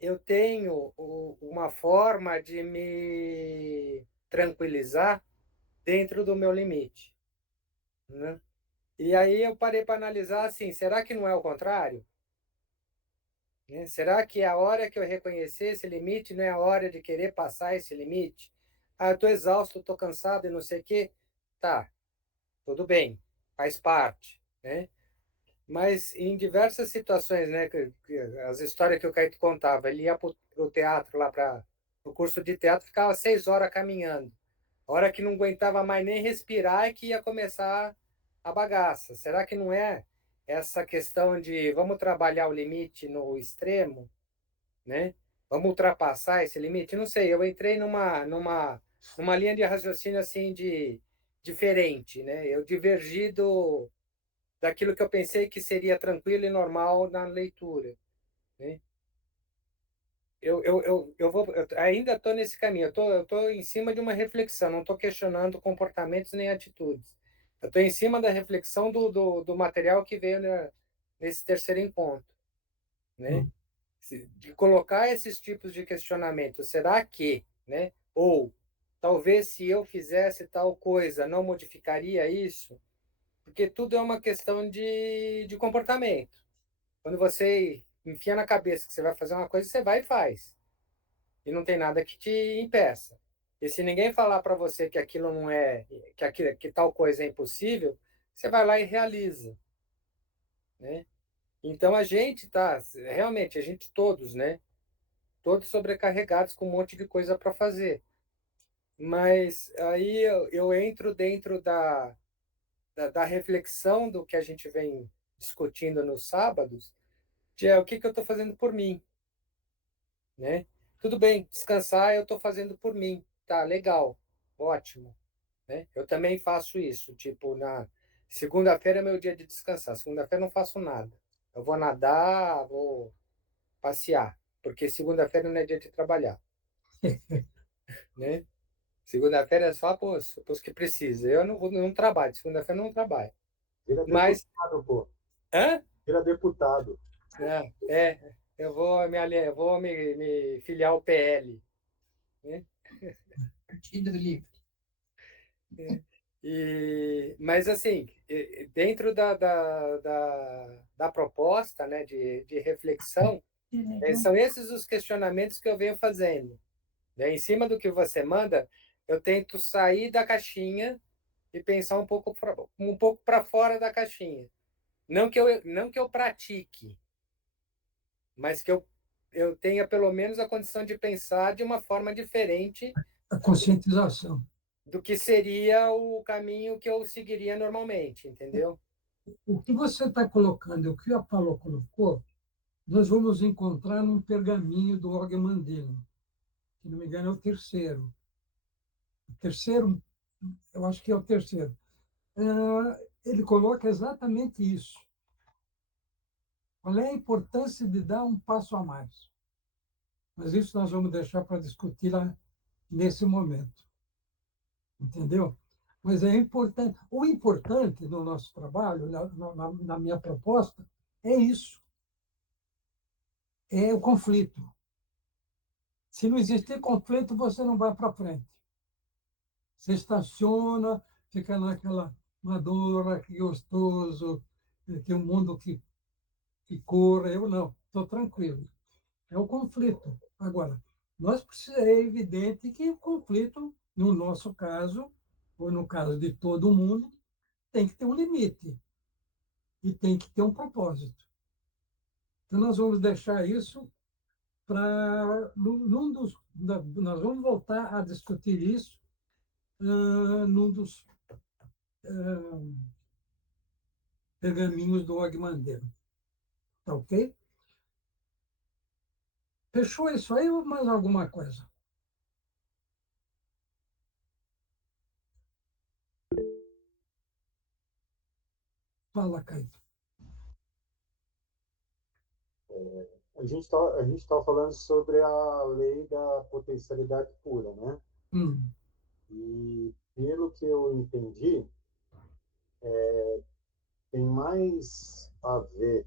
Eu tenho uma forma de me tranquilizar dentro do meu limite, né? E aí eu parei para analisar assim, será que não é o contrário? Né? Será que a hora que eu reconhecer esse limite não é a hora de querer passar esse limite? Ah, eu estou exausto, estou cansado e não sei o quê. Tá, tudo bem, faz parte, né? Mas em diversas situações, né, as histórias que o Caíto contava, ele ia para o teatro, lá para o curso de teatro, ficava 6 horas caminhando. A hora que não aguentava mais nem respirar é que ia começar a bagaça. Será que não é essa questão de vamos trabalhar o limite no extremo, né? Vamos ultrapassar esse limite? Não sei, eu entrei numa linha de raciocínio assim de diferente, né? Eu divergi daquilo que eu pensei que seria tranquilo e normal na leitura, né? Eu ainda estou nesse caminho, eu tô em cima de uma reflexão, não estou questionando comportamentos nem atitudes. Eu estou em cima da reflexão do material que veio nesse terceiro encontro, né? De colocar esses tipos de questionamento. Será que, né? Ou talvez se eu fizesse tal coisa, não modificaria isso? Porque tudo é uma questão de comportamento. Quando você enfia na cabeça que você vai fazer uma coisa, você vai e faz. E não tem nada que te impeça. E se ninguém falar para você que aquilo não é, que tal coisa é impossível, você vai lá e realiza, né? Então a gente tá, realmente, a gente todos, né? Todos sobrecarregados com um monte de coisa para fazer. Mas aí eu entro dentro da reflexão do que a gente vem discutindo nos sábados, de o que eu estou fazendo por mim, né? Tudo bem, descansar eu estou fazendo por mim, tá, legal, ótimo, né? Eu também faço isso, tipo, na segunda-feira é meu dia de descansar, segunda-feira eu não faço nada. Eu vou nadar, vou passear, porque segunda-feira não é dia de trabalhar, né? Segunda-feira é só para os que precisam. Eu não trabalho, segunda-feira eu não trabalho. Vira Mas, deputado, pô. hã? Vira deputado. Eu vou me filiar ao PL, né? Partido Livre. Mas assim, dentro da proposta, né, de reflexão, são esses os questionamentos que eu venho fazendo, né? Em cima do que você manda, eu tento sair da caixinha e pensar um pouco para fora da caixinha. Não que eu pratique, mas que eu tenha pelo menos a condição de pensar de uma forma diferente A conscientização. do que seria o caminho que eu seguiria normalmente, entendeu? O que você está colocando, o que a Paulo colocou, nós vamos encontrar num pergaminho do Og Mandino. Se não me engano, é o terceiro. O terceiro, eu acho que é o terceiro. Ele coloca exatamente isso. Qual é a importância de dar um passo a mais? Mas isso nós vamos deixar para discutir lá nesse momento. Entendeu? Mas é importante. O importante no nosso trabalho, na minha proposta, é isso. É o conflito. Se não existir conflito, você não vai para frente. Você estaciona, fica naquela madura, que gostoso, que o mundo que corra. Eu não, estou tranquilo. É o conflito. Agora, é evidente que o conflito, no nosso caso, ou no caso de todo mundo, tem que ter um limite e tem que ter um propósito. Então, nós vamos deixar isso para nós vamos voltar a discutir isso num dos pergaminhos do Og Mandino. Tá ok? Fechou isso aí ou mais alguma coisa? Fala, Caio. A gente tá falando sobre a lei da potencialidade pura, né? Hum. E pelo que eu entendi, tem mais a ver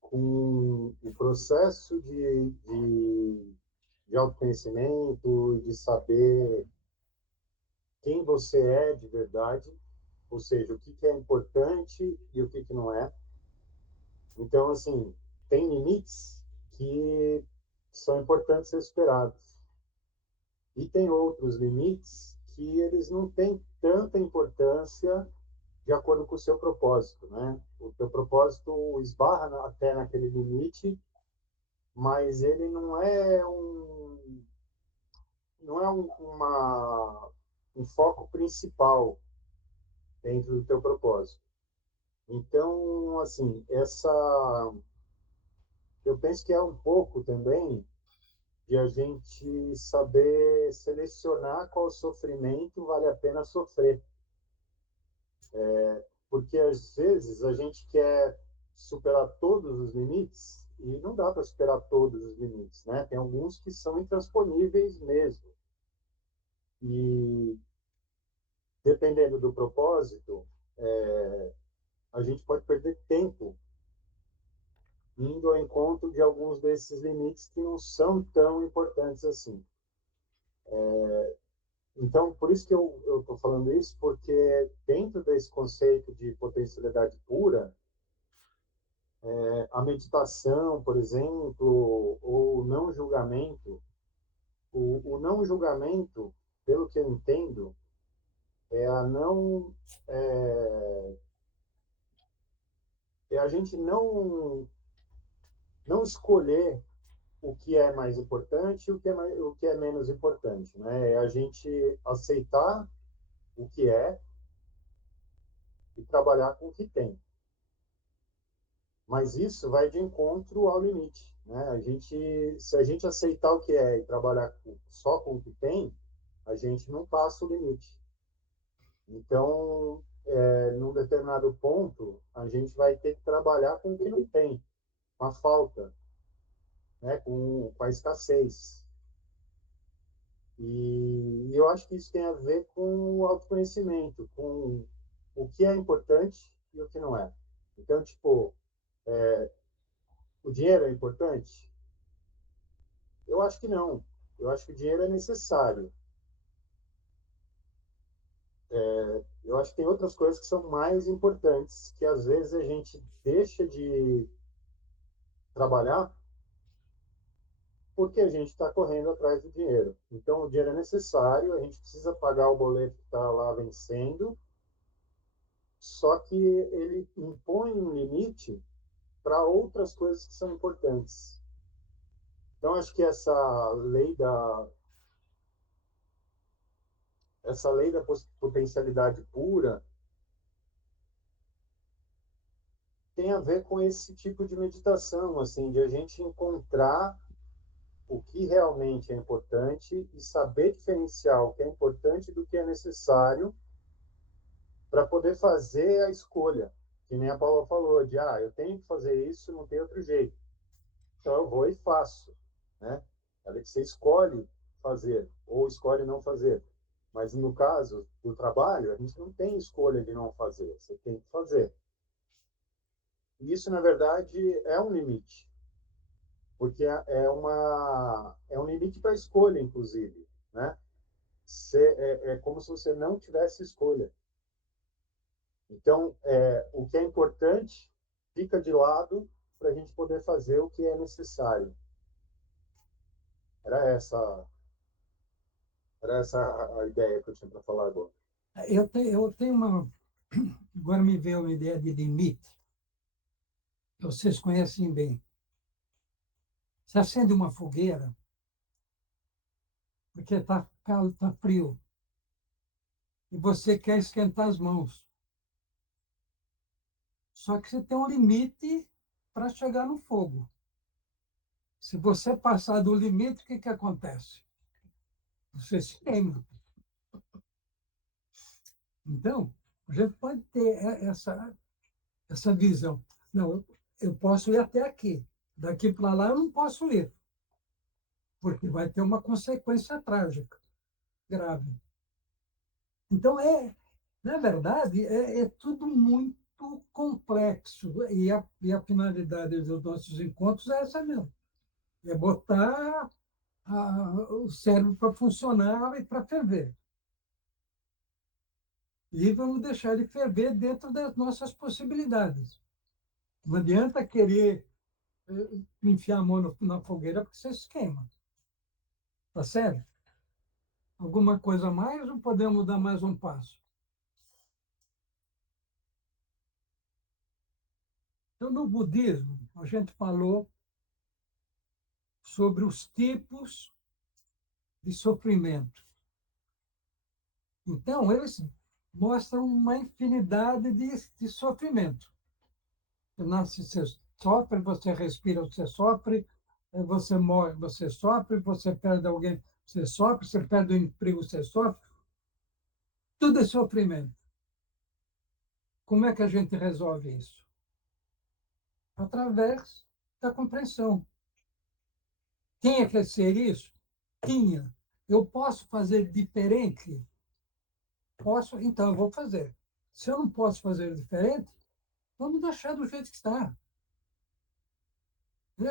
com o processo de autoconhecimento, de saber quem você é de verdade, ou seja, o que que é importante e o que que não é. Então, assim, tem limites que são importantes ser superados. E tem outros limites que eles não têm tanta importância de acordo com o seu propósito, né? O teu propósito esbarra até naquele limite, mas ele não é um foco principal dentro do teu propósito. Então, assim, eu penso que é um pouco também de a gente saber selecionar qual sofrimento vale a pena sofrer. Porque às vezes a gente quer superar todos os limites e não dá para superar todos os limites, né? Tem alguns que são intransponíveis mesmo. E dependendo do propósito, a gente pode perder tempo indo ao encontro de alguns desses limites que não são tão importantes assim. Então, por isso que eu estou falando isso, porque dentro desse conceito de potencialidade pura, a meditação, por exemplo, ou o não julgamento, o não julgamento, pelo que eu entendo, é a não é, é a gente não escolher o que é mais importante e o que é menos importante, né? É a gente aceitar o que é e trabalhar com o que tem. Mas isso vai de encontro ao limite, né? Se a gente aceitar o que é e trabalhar só com o que tem, a gente não passa o limite. Então, num determinado ponto, a gente vai ter que trabalhar com o que não tem, com a falta, né? Com a escassez. E eu acho que isso tem a ver com o autoconhecimento, com o que é importante e o que não é. Então, tipo, o dinheiro é importante? Eu acho que não. Eu acho que o dinheiro é necessário. Eu acho que tem outras coisas que são mais importantes, que às vezes a gente deixa de trabalhar porque a gente está correndo atrás do dinheiro. Então, o dinheiro é necessário, a gente precisa pagar o boleto que está lá vencendo, só que ele impõe um limite para outras coisas que são importantes. Então, acho que essa lei da potencialidade pura tem a ver com esse tipo de meditação, assim, de a gente encontrar o que realmente é importante e saber diferenciar o que é importante do que é necessário para poder fazer a escolha. Que nem a Paula falou, de, eu tenho que fazer isso, não tem outro jeito. Então eu vou e faço, né? Ela que você escolhe fazer ou escolhe não fazer. Mas no caso do trabalho, a gente não tem escolha de não fazer, você tem que fazer. E isso, na verdade, é um limite, porque é um limite para a escolha, inclusive, né? É como se você não tivesse escolha. Então, o que é importante fica de lado para a gente poder fazer o que é necessário. Era essa, era essa a ideia que eu tinha para falar agora. Eu tenho uma. Agora me veio uma ideia de limite. Vocês conhecem bem. Você acende uma fogueira, porque está tá frio, e você quer esquentar as mãos. Só que você tem um limite para chegar no fogo. Se você passar do limite, o que acontece? Você se queima. Então, a gente pode ter essa visão. Não, eu posso ir até aqui. Daqui para lá eu não posso ir, porque vai ter uma consequência trágica, grave. Então, na verdade, é tudo muito complexo. E a finalidade dos nossos encontros é essa mesmo. É botar o cérebro para funcionar e para ferver. E vamos deixar ele ferver dentro das nossas possibilidades. Não adianta querer enfiar a mão na fogueira porque você se queima. Tá certo? Alguma coisa a mais ou podemos dar mais um passo? Então, no budismo, a gente falou sobre os tipos de sofrimento. Então, eles mostram uma infinidade de sofrimento. Você nasce, você sofre, você respira, você sofre, você morre, você sofre, você perde alguém, você sofre, você perde o emprego, você sofre. Tudo é sofrimento. Como é que a gente resolve isso? Através da compreensão. Tinha que ser isso? Tinha. Eu posso fazer diferente? Posso, então eu vou fazer. Se eu não posso fazer diferente, vamos deixar do jeito que está.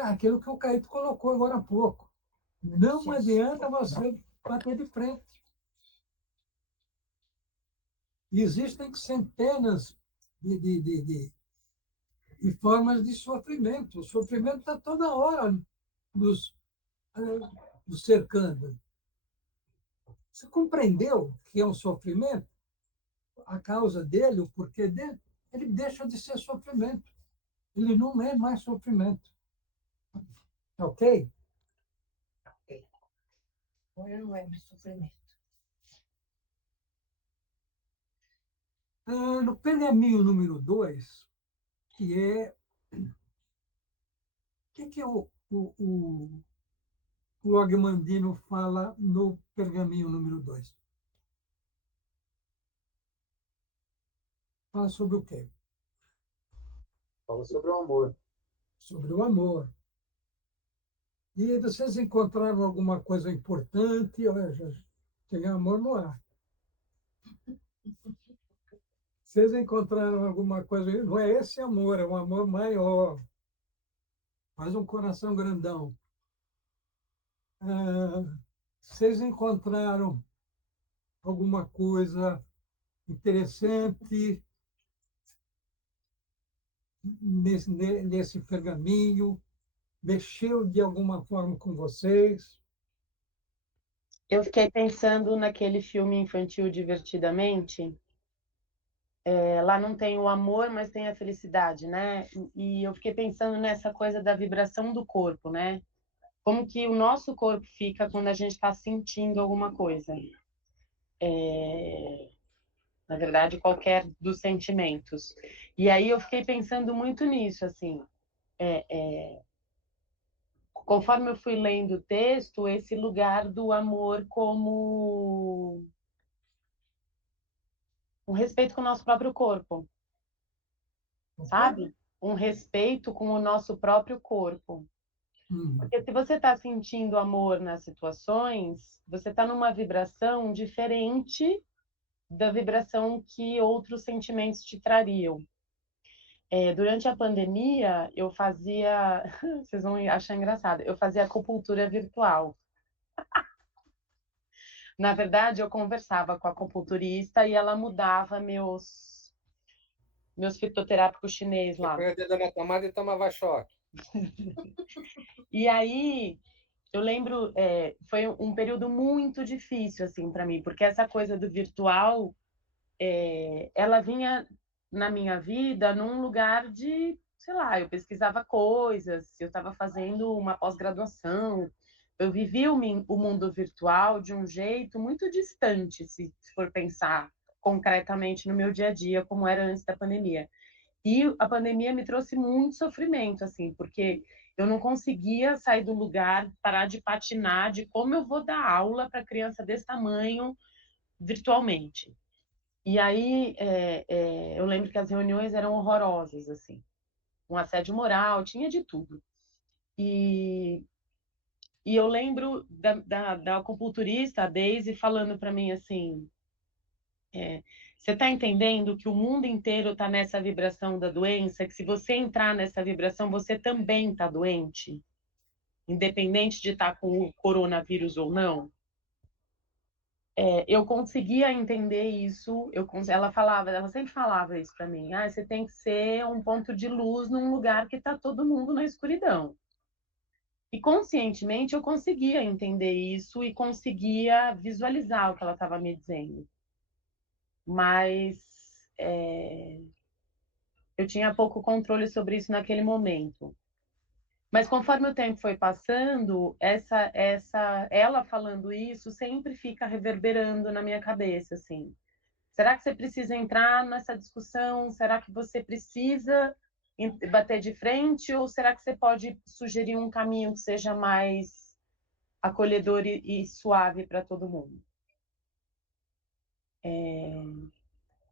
Aquilo que o Caíto colocou agora há pouco. Não adianta você bater de frente. E existem centenas de formas de sofrimento. O sofrimento está toda hora nos cercando. Você compreendeu que é um sofrimento? A causa dele, o porquê dele, ele deixa de ser sofrimento. ele não é mais sofrimento. Ok? Agora não é mais sofrimento. No pergaminho número 2, que é. O que o Agmandino fala no pergaminho número 2? Fala sobre o quê? Fala sobre o amor. Sobre o amor. E vocês encontraram alguma coisa importante? Olha, tem amor no ar. Vocês encontraram alguma coisa? Não é esse amor, é um amor maior. Faz um coração grandão. Vocês encontraram alguma coisa interessante nesse pergaminho? Mexeu de alguma forma com vocês? Eu fiquei pensando naquele filme infantil Divertidamente. Lá não tem o amor, mas tem a felicidade, né? E eu fiquei pensando nessa coisa da vibração do corpo, né? Como que o nosso corpo fica quando a gente está sentindo alguma coisa. Na verdade, qualquer dos sentimentos. E aí eu fiquei pensando muito nisso, assim. Conforme eu fui lendo o texto, esse lugar do amor como um respeito com o nosso próprio corpo, sabe? Um respeito com o nosso próprio corpo. Porque se você está sentindo amor nas situações, você está numa vibração diferente da vibração que outros sentimentos te trariam. Durante a pandemia, eu fazia, vocês vão achar engraçado, eu fazia acupuntura virtual. Na verdade, eu conversava com a acupunturista e ela mudava meus fitoterápicos chinês Você lá. põe o dedo na tomada e tomava choque. E aí, eu lembro, foi um período muito difícil, assim, para mim, porque essa coisa do virtual, ela vinha na minha vida num lugar de, sei lá, eu pesquisava coisas, eu estava fazendo uma pós-graduação, eu vivi o mundo virtual de um jeito muito distante, se for pensar concretamente no meu dia a dia, como era antes da pandemia. E a pandemia me trouxe muito sofrimento, assim, porque eu não conseguia sair do lugar, parar de patinar, de como eu vou dar aula para criança desse tamanho virtualmente. E aí eu lembro que as reuniões eram horrorosas, assim, um assédio moral, tinha de tudo. E, e eu lembro da acupunturista, a Daisy, falando para mim assim, você está entendendo que o mundo inteiro está nessa vibração da doença, que se você entrar nessa vibração, você também está doente, independente de estar com o coronavírus ou não? Eu conseguia entender isso. Ela sempre falava isso para mim. Você tem que ser um ponto de luz num lugar que está todo mundo na escuridão. E conscientemente eu conseguia entender isso e conseguia visualizar o que ela estava me dizendo. Mas eu tinha pouco controle sobre isso naquele momento. Mas conforme o tempo foi passando, ela falando isso sempre fica reverberando na minha cabeça, assim. Será que você precisa entrar nessa discussão? Será que você precisa bater de frente? Ou será que você pode sugerir um caminho que seja mais acolhedor e suave para todo mundo?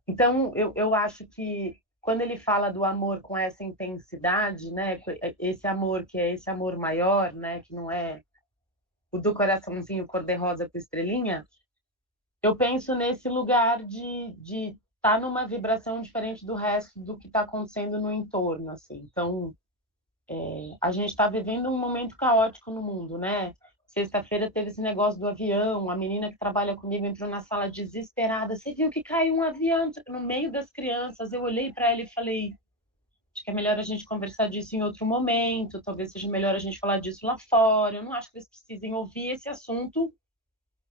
Então, eu acho que quando ele fala do amor com essa intensidade, né, esse amor que é esse amor maior, né, que não é o do coraçãozinho cor-de-rosa com estrelinha, eu penso nesse lugar de estar numa vibração diferente do resto do que está acontecendo no entorno, assim. Então, a gente está vivendo um momento caótico no mundo, né? Sexta-feira teve esse negócio do avião, a menina que trabalha comigo entrou na sala desesperada. Você viu que caiu um avião no meio das crianças? Eu olhei para ela e falei: acho que é melhor a gente conversar disso em outro momento. Talvez seja melhor a gente falar disso lá fora. Eu não acho que eles precisem ouvir esse assunto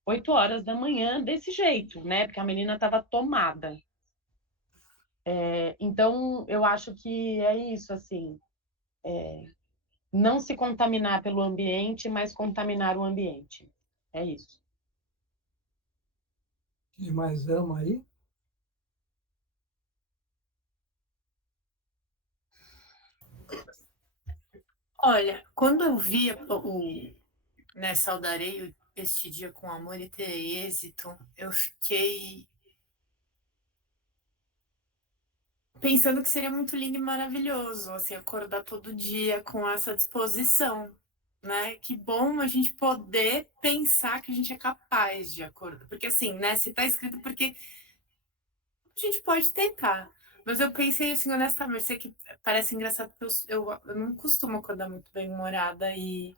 8 horas da manhã desse jeito, né? Porque a menina estava tomada. Então, eu acho que é isso, assim, não se contaminar pelo ambiente, mas contaminar o ambiente. É isso. Quem mais ama aí? Olha, quando eu vi né, saudarei este dia com amor e terei êxito, eu fiquei pensando que seria muito lindo e maravilhoso, assim, acordar todo dia com essa disposição, né? Que bom a gente poder pensar que a gente é capaz de acordar. Porque assim, né, se tá escrito porque a gente pode tentar. Mas eu pensei assim, honestamente, sei que parece engraçado porque eu não costumo acordar muito bem-humorada e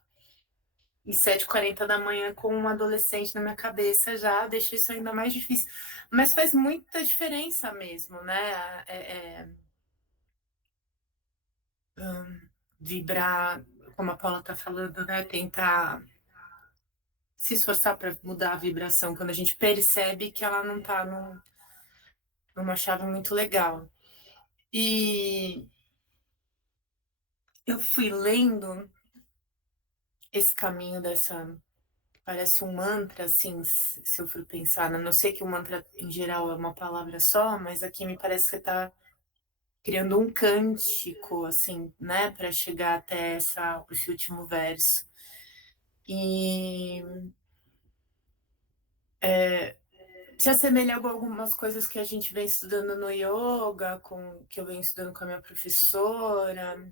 7h40 da manhã com um adolescente na minha cabeça já deixa isso ainda mais difícil. Mas faz muita diferença mesmo, né? Vibrar, como a Paula está falando, né? Tentar se esforçar para mudar a vibração quando a gente percebe que ela não está numa chave muito legal. E eu fui lendo esse caminho dessa. Parece um mantra, assim, se eu for pensar. Né? Não sei que o mantra, em geral, é uma palavra só, mas aqui me parece que você está criando um cântico, assim, né, para chegar até esse último verso. E se assemelha a algumas coisas que a gente vem estudando no yoga, que eu venho estudando com a minha professora.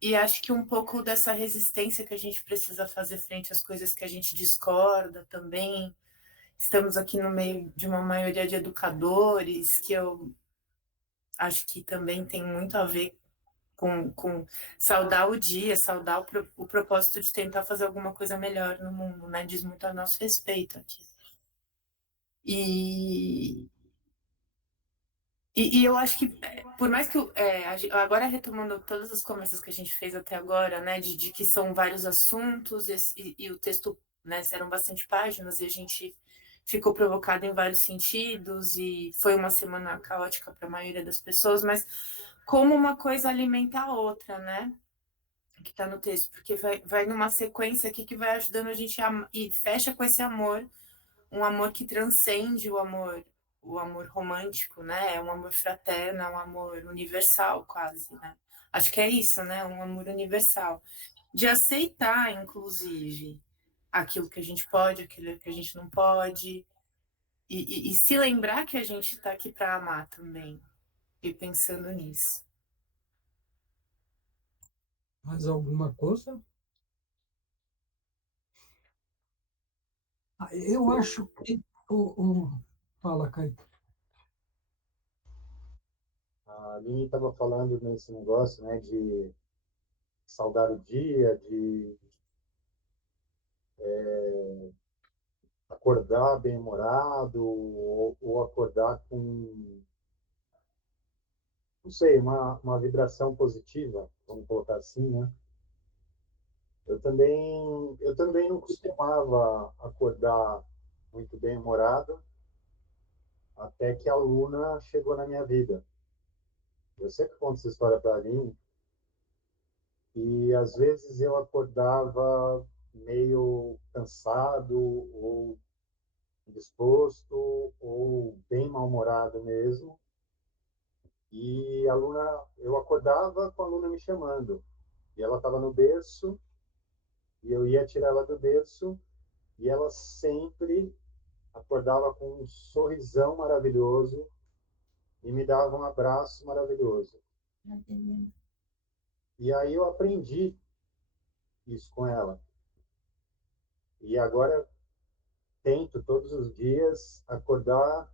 E acho que um pouco dessa resistência que a gente precisa fazer frente às coisas que a gente discorda também. Estamos aqui no meio de uma maioria de educadores, que eu acho que também tem muito a ver com saudar o dia, saudar o propósito de tentar fazer alguma coisa melhor no mundo, né? Diz muito a nosso respeito aqui. E, e eu acho que, por mais que, agora retomando todas as conversas que a gente fez até agora, né, de que são vários assuntos e o texto, né, eram bastante páginas e a gente ficou provocado em vários sentidos e foi uma semana caótica para a maioria das pessoas, mas como uma coisa alimenta a outra, né? Que está no texto, porque vai numa sequência aqui que vai ajudando a gente e fecha com esse amor, um amor que transcende o amor romântico, né? É um amor fraterno, é um amor universal quase, né? Acho que é isso, né? Um amor universal. De aceitar, inclusive, aquilo que a gente pode, aquilo que a gente não pode, e se lembrar que a gente está aqui para amar também, e pensando nisso. Mais alguma coisa? Eu acho que Fala, Caio. A Aline estava falando nesse negócio, né, de saudar o dia, de acordar bem-humorado ou acordar com, não sei, uma vibração positiva, vamos colocar assim, né? Eu também não costumava acordar muito bem-humorado até que a Luna chegou na minha vida. Eu sempre conto essa história para a Aline e às vezes eu acordava meio cansado ou indisposto ou bem mal-humorado mesmo. E a Luna, eu acordava com a Luna me chamando. E ela estava no berço e eu ia tirar ela do berço e ela sempre acordava com um sorrisão maravilhoso e me dava um abraço maravilhoso. E aí eu aprendi isso com ela. E agora tento todos os dias acordar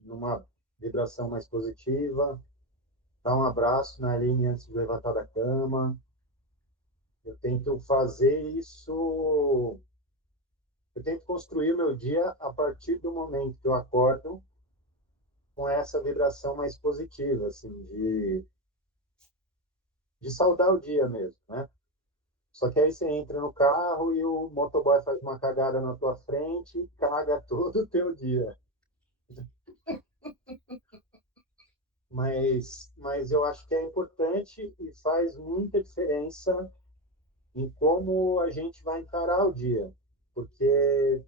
numa vibração mais positiva, dar um abraço na Aline antes de levantar da cama. Eu tento fazer isso, eu tento construir o meu dia a partir do momento que eu acordo com essa vibração mais positiva, assim, de saudar o dia mesmo, né? Só que aí você entra no carro e o motoboy faz uma cagada na tua frente e caga todo o teu dia. . mas eu acho que é importante e faz muita diferença em como a gente vai encarar o dia, porque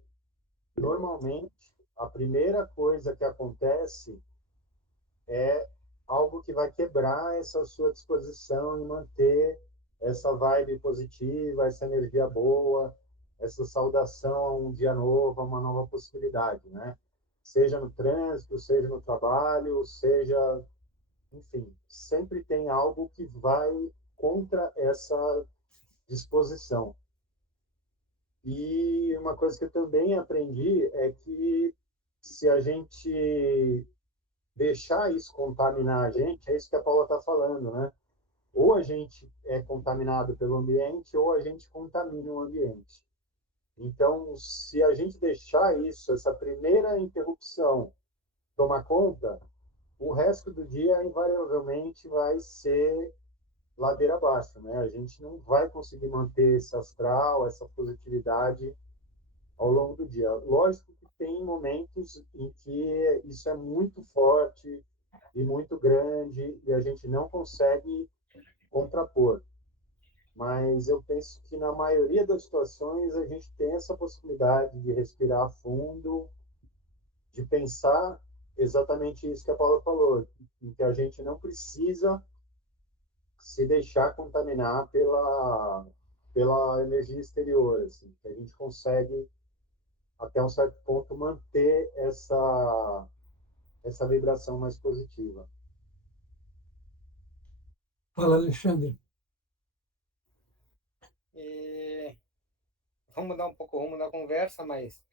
normalmente a primeira coisa que acontece é algo que vai quebrar essa sua disposição e manter essa vibe positiva, essa energia boa, essa saudação a um dia novo, a uma nova possibilidade, né? Seja no trânsito, seja no trabalho, seja, enfim, sempre tem algo que vai contra essa disposição. E uma coisa que eu também aprendi é que se a gente deixar isso contaminar a gente, é isso que a Paula está falando, né? Ou a gente é contaminado pelo ambiente, ou a gente contamina o ambiente. Então, se a gente deixar isso, essa primeira interrupção, tomar conta, o resto do dia invariavelmente vai ser ladeira abaixo, né? A gente não vai conseguir manter esse astral, essa positividade ao longo do dia. Lógico que tem momentos em que isso é muito forte e muito grande e a gente não consegue contrapor. Mas eu penso que na maioria das situações a gente tem essa possibilidade de respirar fundo, de pensar exatamente isso que a Paula falou, em que a gente não precisa se deixar contaminar pela energia exterior, assim, que a gente consegue até um certo ponto manter essa vibração mais positiva. Fala, Alexandre. E vamos mudar um pouco o rumo da conversa, mas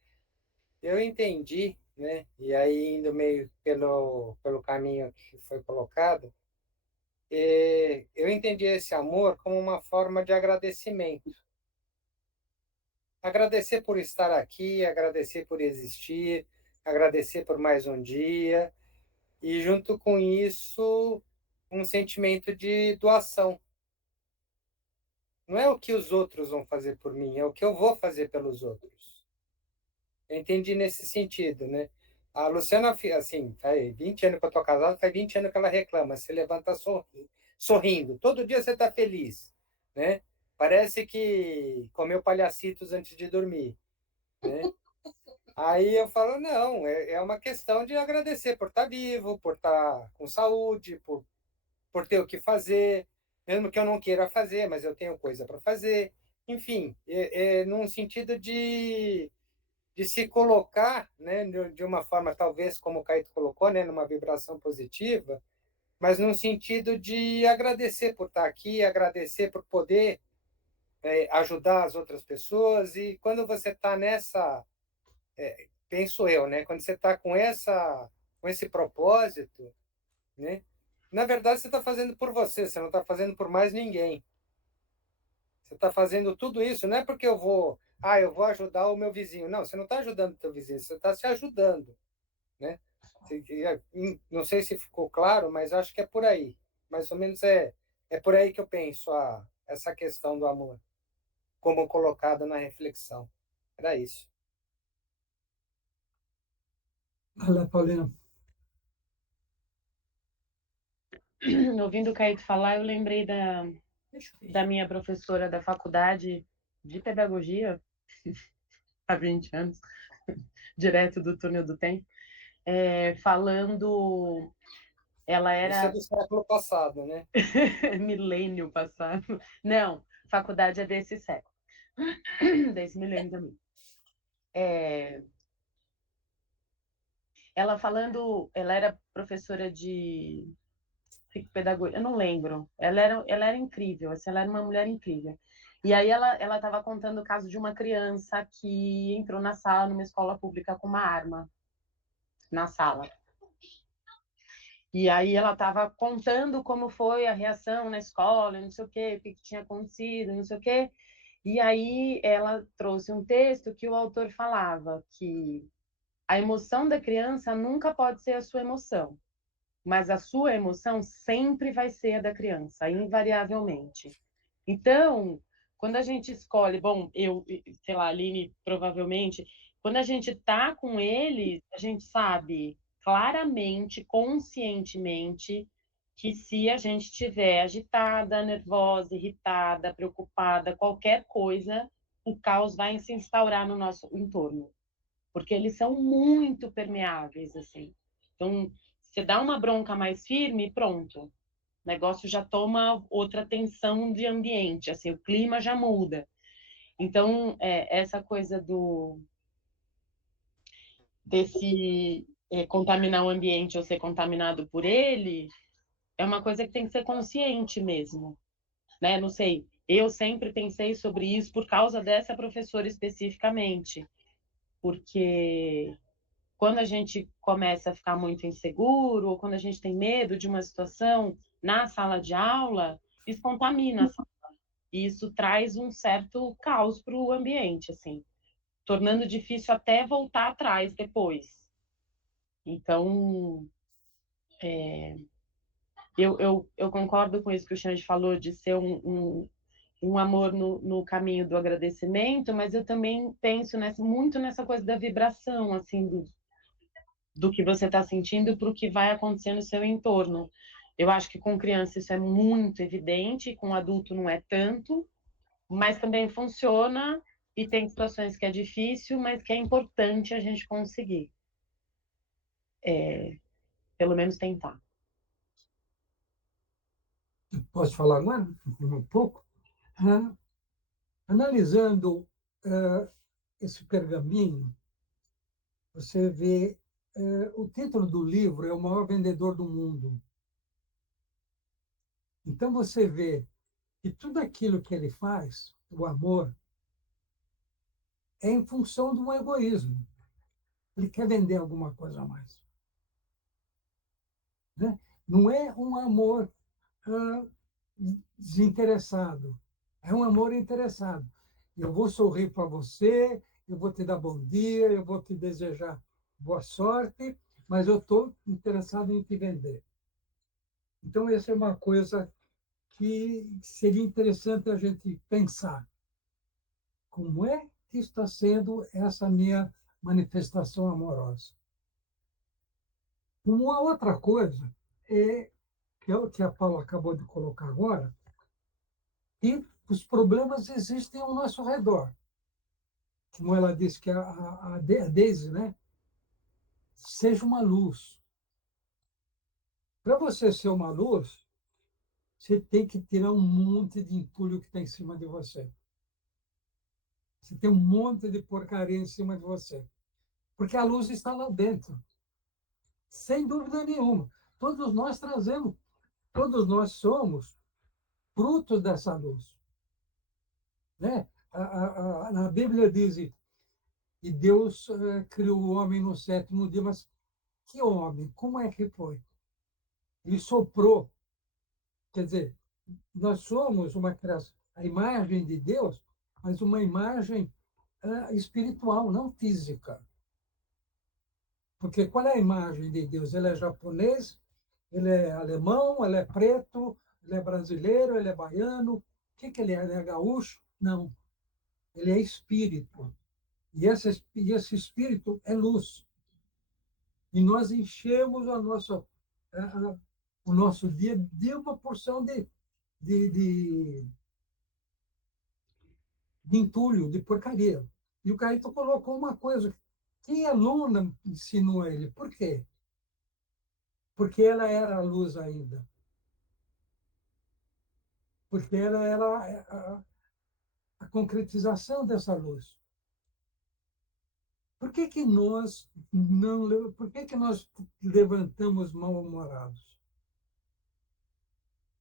eu entendi, né? E aí indo meio pelo caminho que foi colocado, eu entendi esse amor como uma forma de agradecimento. Agradecer por estar aqui, agradecer por existir, agradecer por mais um dia, e junto com isso, um sentimento de doação. Não é o que os outros vão fazer por mim, é o que eu vou fazer pelos outros. Eu entendi nesse sentido, né? A Luciana, assim, faz 20 anos que eu estou casado, faz 20 anos que ela reclama, se levanta sorrindo, todo dia você está feliz, né? Parece que comeu palhacitos antes de dormir, né? Aí eu falo, não, é uma questão de agradecer por estar vivo, por estar com saúde, por ter o que fazer, mesmo que eu não queira fazer, mas eu tenho coisa para fazer. Enfim, num sentido de se colocar, né, de uma forma, talvez, como o Caíto colocou, né, numa vibração positiva, mas num sentido de agradecer por estar aqui, agradecer por poder ajudar as outras pessoas. E quando você está nessa, penso eu, né, quando você está com esse propósito, né, na verdade você está fazendo por você não está fazendo por mais ninguém. Você está fazendo tudo isso, não é porque eu vou ajudar o meu vizinho. Não, você não está ajudando o teu vizinho, você está se ajudando, né? Não sei se ficou claro, mas acho que é por aí. Mais ou menos é por aí que eu penso essa questão do amor, como colocada na reflexão. Era isso. Fala, Paulina. Ouvindo o Caíto falar, eu lembrei da minha professora da faculdade de pedagogia, há 20 anos, direto do túnel do tempo, falando. Ela Isso era. é do século passado, né? Milênio passado. Não, faculdade é desse século, desse milênio também. Ela falando, ela era professora de psicopedagogia, eu não lembro. Ela era incrível, assim, ela era uma mulher incrível. E aí ela estava contando o caso de uma criança que entrou na sala, numa escola pública, com uma arma na sala. E aí ela estava contando como foi a reação na escola, não sei o que tinha acontecido, não sei o quê. E aí ela trouxe um texto que o autor falava que a emoção da criança nunca pode ser a sua emoção, mas a sua emoção sempre vai ser a da criança, invariavelmente. Então, quando a gente escolhe, bom, eu, sei lá, a Aline, provavelmente, quando a gente tá com eles, a gente sabe claramente, conscientemente, que se a gente estiver agitada, nervosa, irritada, preocupada, qualquer coisa, o caos vai se instaurar no nosso entorno, porque eles são muito permeáveis, assim. Então, você dá uma bronca mais firme, pronto. O negócio já toma outra tensão de ambiente, assim, o clima já muda. Então, essa coisa desse contaminar o ambiente ou ser contaminado por ele é uma coisa que tem que ser consciente mesmo, né? Não sei, eu sempre pensei sobre isso por causa dessa professora especificamente, porque quando a gente começa a ficar muito inseguro ou quando a gente tem medo de uma situação na sala de aula, isso contamina a sala. E isso traz um certo caos para o ambiente, assim, tornando difícil até voltar atrás depois. Então, eu concordo com isso que o Xande falou, de ser um amor no caminho do agradecimento, mas eu também penso muito nessa coisa da vibração, assim, do que você está sentindo para o que vai acontecer no seu entorno. Eu acho que com criança isso é muito evidente, com adulto não é tanto, mas também funciona e tem situações que é difícil, mas que é importante a gente conseguir, pelo menos tentar. Posso falar agora um pouco? Analisando esse pergaminho, você vê o título do livro é O Maior Vendedor do Mundo. Então você vê que tudo aquilo que ele faz, o amor, é em função do egoísmo. Ele quer vender alguma coisa a mais. Né? Não é um amor desinteressado, é um amor interessado. Eu vou sorrir para você, eu vou te dar bom dia, eu vou te desejar boa sorte, mas eu estou interessado em te vender. Então, essa é uma coisa que seria interessante a gente pensar. Como é que está sendo essa minha manifestação amorosa? Uma outra coisa que é o que a Paula acabou de colocar agora, que os problemas existem ao nosso redor. Como ela disse, que a Daisy, né? Seja uma luz. Para você ser uma luz, você tem que tirar um monte de entulho que está em cima de você. Você tem um monte de porcaria em cima de você. Porque a luz está lá dentro. Sem dúvida nenhuma. Todos nós somos frutos dessa luz. Né? Na Bíblia diz que Deus criou o homem no sétimo dia, mas que homem? Como é que foi? Ele soprou. Quer dizer, nós somos uma criação, a imagem de Deus, mas uma imagem espiritual, não física. Porque qual é a imagem de Deus? Ele é japonês, ele é alemão, ele é preto, ele é brasileiro, ele é baiano. O que ele é? Ele é gaúcho? Não. Ele é espírito. E esse espírito é luz. E nós enchemos o nosso dia de uma porção de entulho, de porcaria. E o Caíto colocou uma coisa. Que aluna ensinou a ele? Por quê? Porque ela era a luz ainda. Porque ela era a concretização dessa luz. Por que nós levantamos mal-humorados?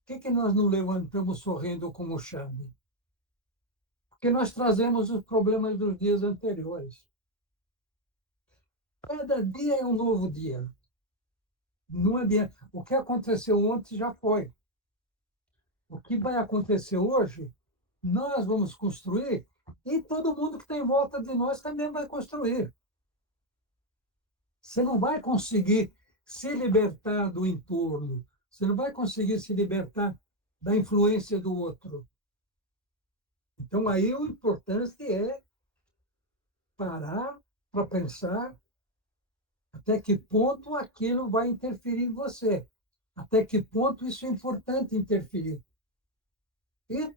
Por que nós não levantamos sorrindo como o Xande? Porque nós trazemos os problemas dos dias anteriores. Cada dia é um novo dia. Não adianta. O que aconteceu ontem já foi. O que vai acontecer hoje, nós vamos construir e todo mundo que está em volta de nós também vai construir. Você não vai conseguir se libertar do entorno. Você não vai conseguir se libertar da influência do outro. Então, aí o importante é parar para pensar Até que ponto aquilo vai interferir em você? Até que ponto isso é importante interferir? E o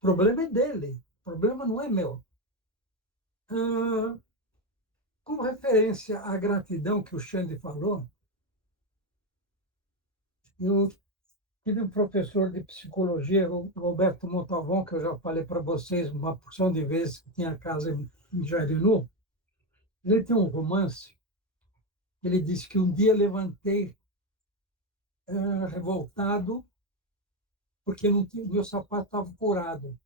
problema é dele, o problema não é meu. Com referência à gratidão que o Xande falou, eu tive um professor de psicologia, o Roberto Montalvão, que eu já falei para vocês uma porção de vezes, que tinha casa em Jarinu. Ele tem um romance. Ele disse que um dia levantei revoltado porque não tinha, meu sapato estava furado.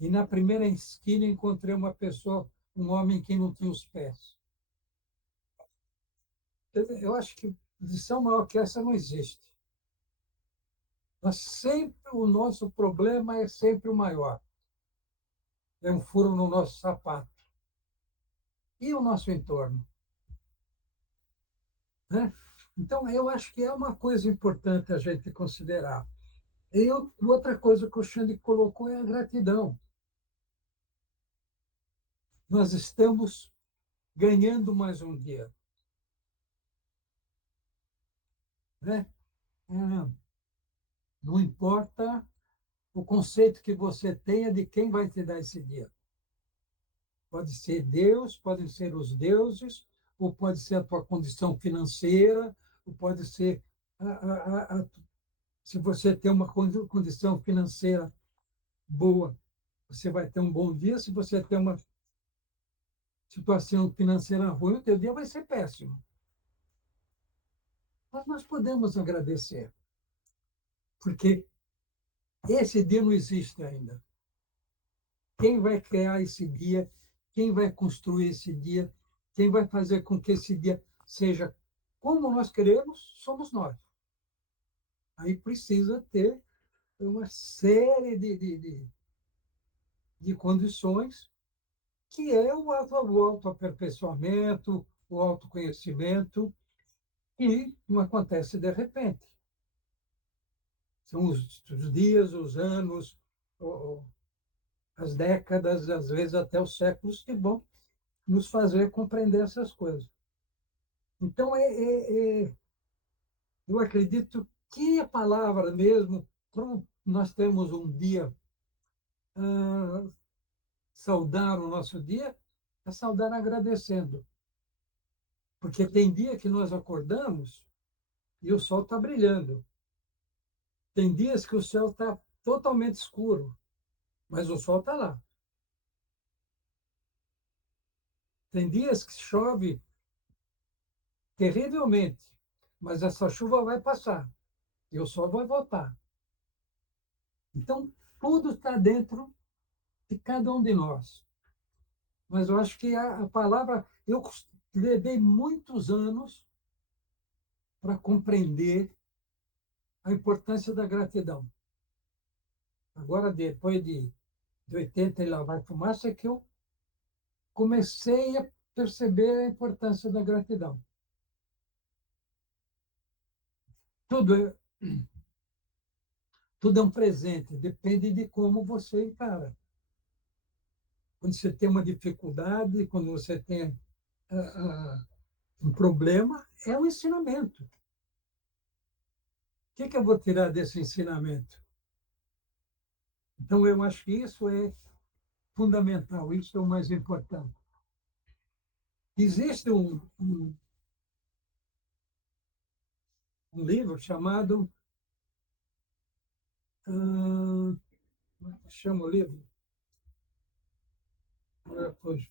E na primeira esquina encontrei uma pessoa, um homem que não tinha os pés. Eu acho que lição maior que essa não existe. Mas sempre o nosso problema é sempre o maior. É um furo no nosso sapato. E o nosso entorno? Né? Então, eu acho que é uma coisa importante a gente considerar. E outra coisa que o Xande colocou é a gratidão. Nós estamos ganhando mais um dia. Né? Não importa o conceito que você tenha de quem vai te dar esse dia. Pode ser Deus, podem ser os deuses, ou pode ser a tua condição financeira, ou pode ser se você tem uma condição financeira boa, você vai ter um bom dia. Se você tem uma situação financeira ruim, o teu dia vai ser péssimo. Mas nós podemos agradecer, porque esse dia não existe ainda. Quem vai criar esse dia? Quem vai construir esse dia? Quem vai fazer com que esse dia seja como nós queremos? Somos nós. Aí precisa ter uma série de condições, que é o autoaperfeiçoamento, o autoconhecimento, e não acontece de repente. São os dias, os anos, as décadas, às vezes até os séculos, que vão nos fazer compreender essas coisas. Então, eu acredito que a palavra mesmo, como nós temos um dia, saudar o nosso dia, é saudar agradecendo. Porque tem dia que nós acordamos e o sol está brilhando. Tem dias que o céu está totalmente escuro, mas o sol está lá. Tem dias que chove terrivelmente, mas essa chuva vai passar e o sol vai voltar. Então, tudo está dentro de cada um de nós. Mas eu acho que a palavra... Eu levei muitos anos para compreender a importância da gratidão. Agora, depois de 80 e lá vai fumaça, é que eu comecei a perceber a importância da gratidão. Tudo é um presente, depende de como você encara. Quando você tem uma dificuldade, quando você tem um problema, é um ensinamento. O que eu vou tirar desse ensinamento? Então, eu acho que isso é fundamental, isso é o mais importante. Existe um livro chamado... como chama o livro?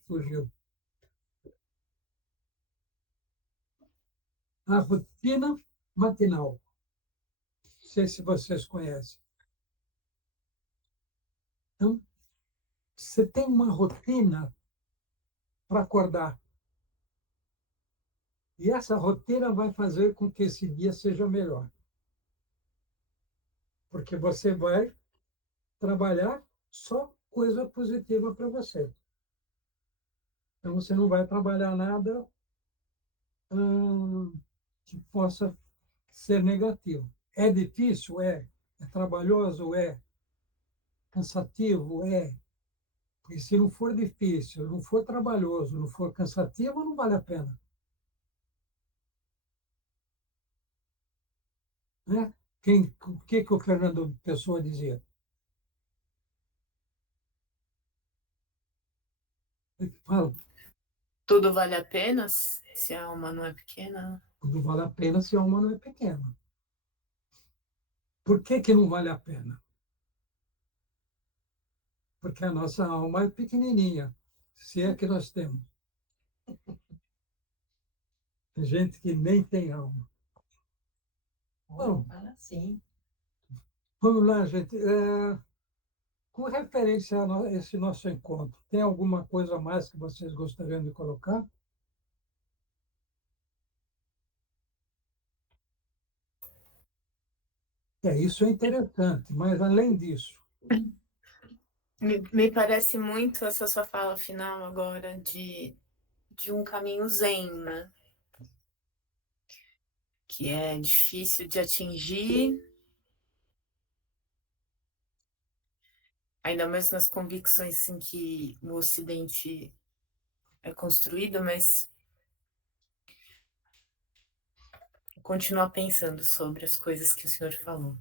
Fugiu. A Rotina Matinal. Não sei se vocês conhecem. Então, você tem uma rotina para acordar. E essa rotina vai fazer com que esse dia seja melhor. Porque você vai trabalhar só coisa positiva para você. Então, você não vai trabalhar nada que possa ser negativo. É difícil? É. É trabalhoso? É. Cansativo? É. Porque se não for difícil, não for trabalhoso, não for cansativo, não vale a pena. Né? O que o Fernando Pessoa dizia? Fala, Tudo vale a pena se a alma não é pequena? tudo vale a pena se a alma não é pequena. Por que não vale a pena? Porque a nossa alma é pequenininha, se é que nós temos. Tem gente que nem tem alma. Bom, Fala assim. vamos lá, gente. Com referência a esse nosso encontro, tem alguma coisa a mais que vocês gostariam de colocar? Isso é interessante, mas além disso, Me parece muito essa sua fala final agora de um caminho zen, né? Que é difícil de atingir, ainda mais nas convicções em que o Ocidente é construído, mas vou continuar pensando sobre as coisas que o senhor falou.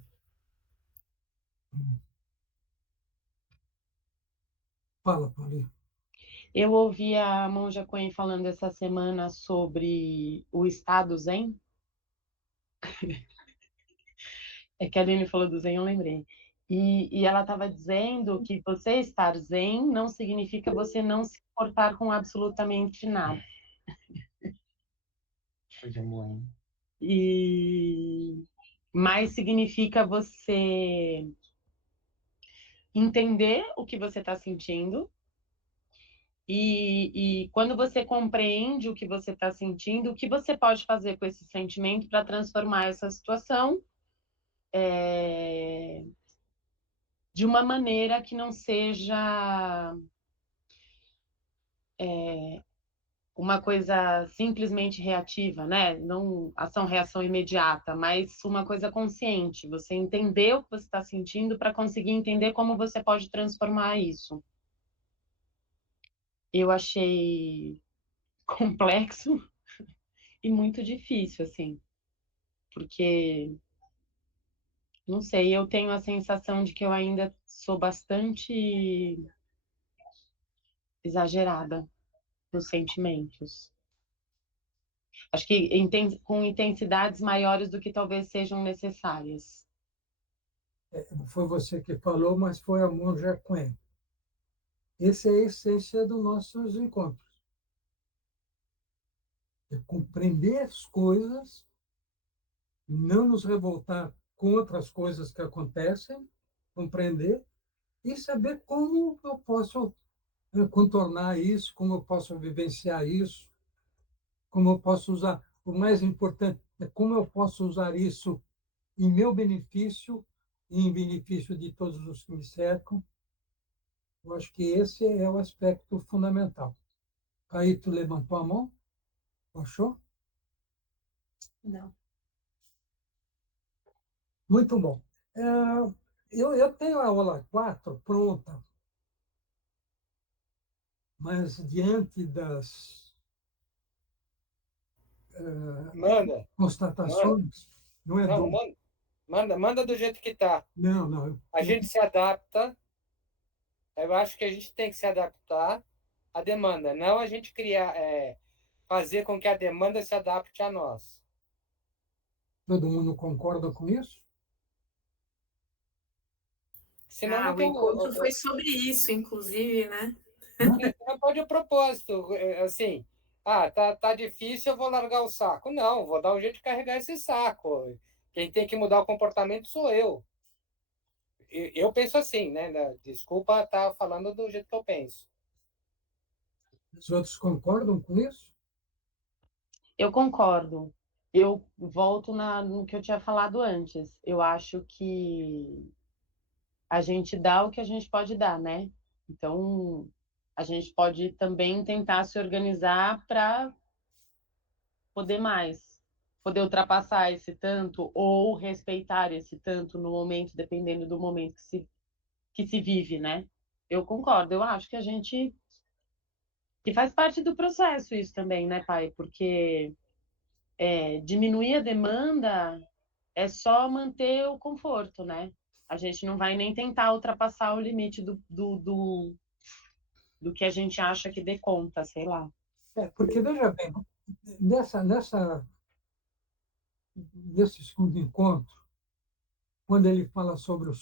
fala, Paulinho. Eu ouvi a Monja Coen falando essa semana sobre o estado zen. É que a Aline falou do zen, eu lembrei. E ela estava dizendo que você estar zen não significa você não se importar com absolutamente nada. Mas significa você entender o que você está sentindo. E quando você compreende o que você está sentindo, o que você pode fazer com esse sentimento para transformar essa situação de uma maneira que não seja uma coisa simplesmente reativa, né? Não ação-reação imediata, mas uma coisa consciente. Você entender o que você está sentindo para conseguir entender como você pode transformar isso. Eu achei complexo e muito difícil, assim, porque, não sei, eu tenho a sensação de que eu ainda sou bastante exagerada nos sentimentos. Acho que com intensidades maiores do que talvez sejam necessárias. Foi você que falou, mas foi a Monja Coen. Essa é a essência dos nossos encontros. É compreender as coisas, não nos revoltar contra as coisas que acontecem, compreender e saber como eu posso contornar isso, como eu posso vivenciar isso, como eu posso usar. O mais importante é como eu posso usar isso em meu benefício e em benefício de todos os que me cercam. Eu acho que esse é o aspecto fundamental. Aí tu levantou a mão? Achou? Não. Muito bom. Eu tenho a aula 4 pronta, mas diante das Manda. constatações, não é Não, dúvida. manda do jeito que tá. Não. A gente se adapta. Eu acho que a gente tem que se adaptar à demanda, não a gente criar, fazer com que a demanda se adapte a nós. Todo mundo concorda com isso? Senão não O tem. encontro foi sobre isso, inclusive, né? Não pode o propósito, assim, tá difícil, eu vou largar o saco. Não, vou dar um jeito de carregar esse saco. Quem tem que mudar o comportamento sou eu. Eu penso assim, né? Desculpa estar falando do jeito que eu penso. Os outros concordam com isso? Eu concordo. Eu volto no que eu tinha falado antes. Eu acho que a gente dá o que a gente pode dar, né? Então, a gente pode também tentar se organizar para poder mais, poder ultrapassar esse tanto ou respeitar esse tanto no momento, dependendo do momento que se vive, né? Eu concordo. Eu acho que a gente que faz parte do processo isso também, né, pai? Porque diminuir a demanda é só manter o conforto, né? A gente não vai nem tentar ultrapassar o limite do que a gente acha que dê conta, sei lá. Porque, veja bem, nesse segundo encontro, quando ele fala sobre o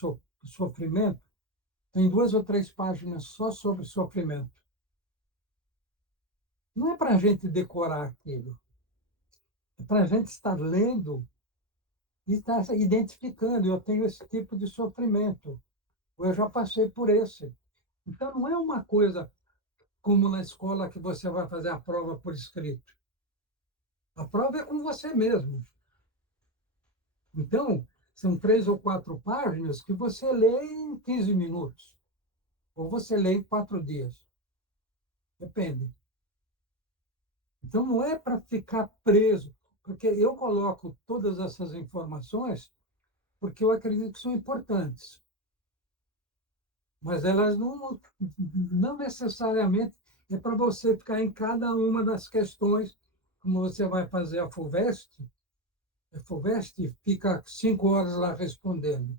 sofrimento, tem 2 ou 3 páginas só sobre sofrimento. Não é para a gente decorar aquilo, é para a gente estar lendo e estar identificando. Eu tenho esse tipo de sofrimento, eu já passei por esse. Então, não é uma coisa como na escola que você vai fazer a prova por escrito. A prova é com você mesmo. Então, são 3 ou 4 páginas que você lê em 15 minutos, ou você lê em 4 dias. Depende. Então, não é para ficar preso, porque eu coloco todas essas informações porque eu acredito que são importantes. Mas elas não necessariamente é para você ficar em cada uma das questões, como você vai fazer a FUVEST fica 5 horas lá respondendo.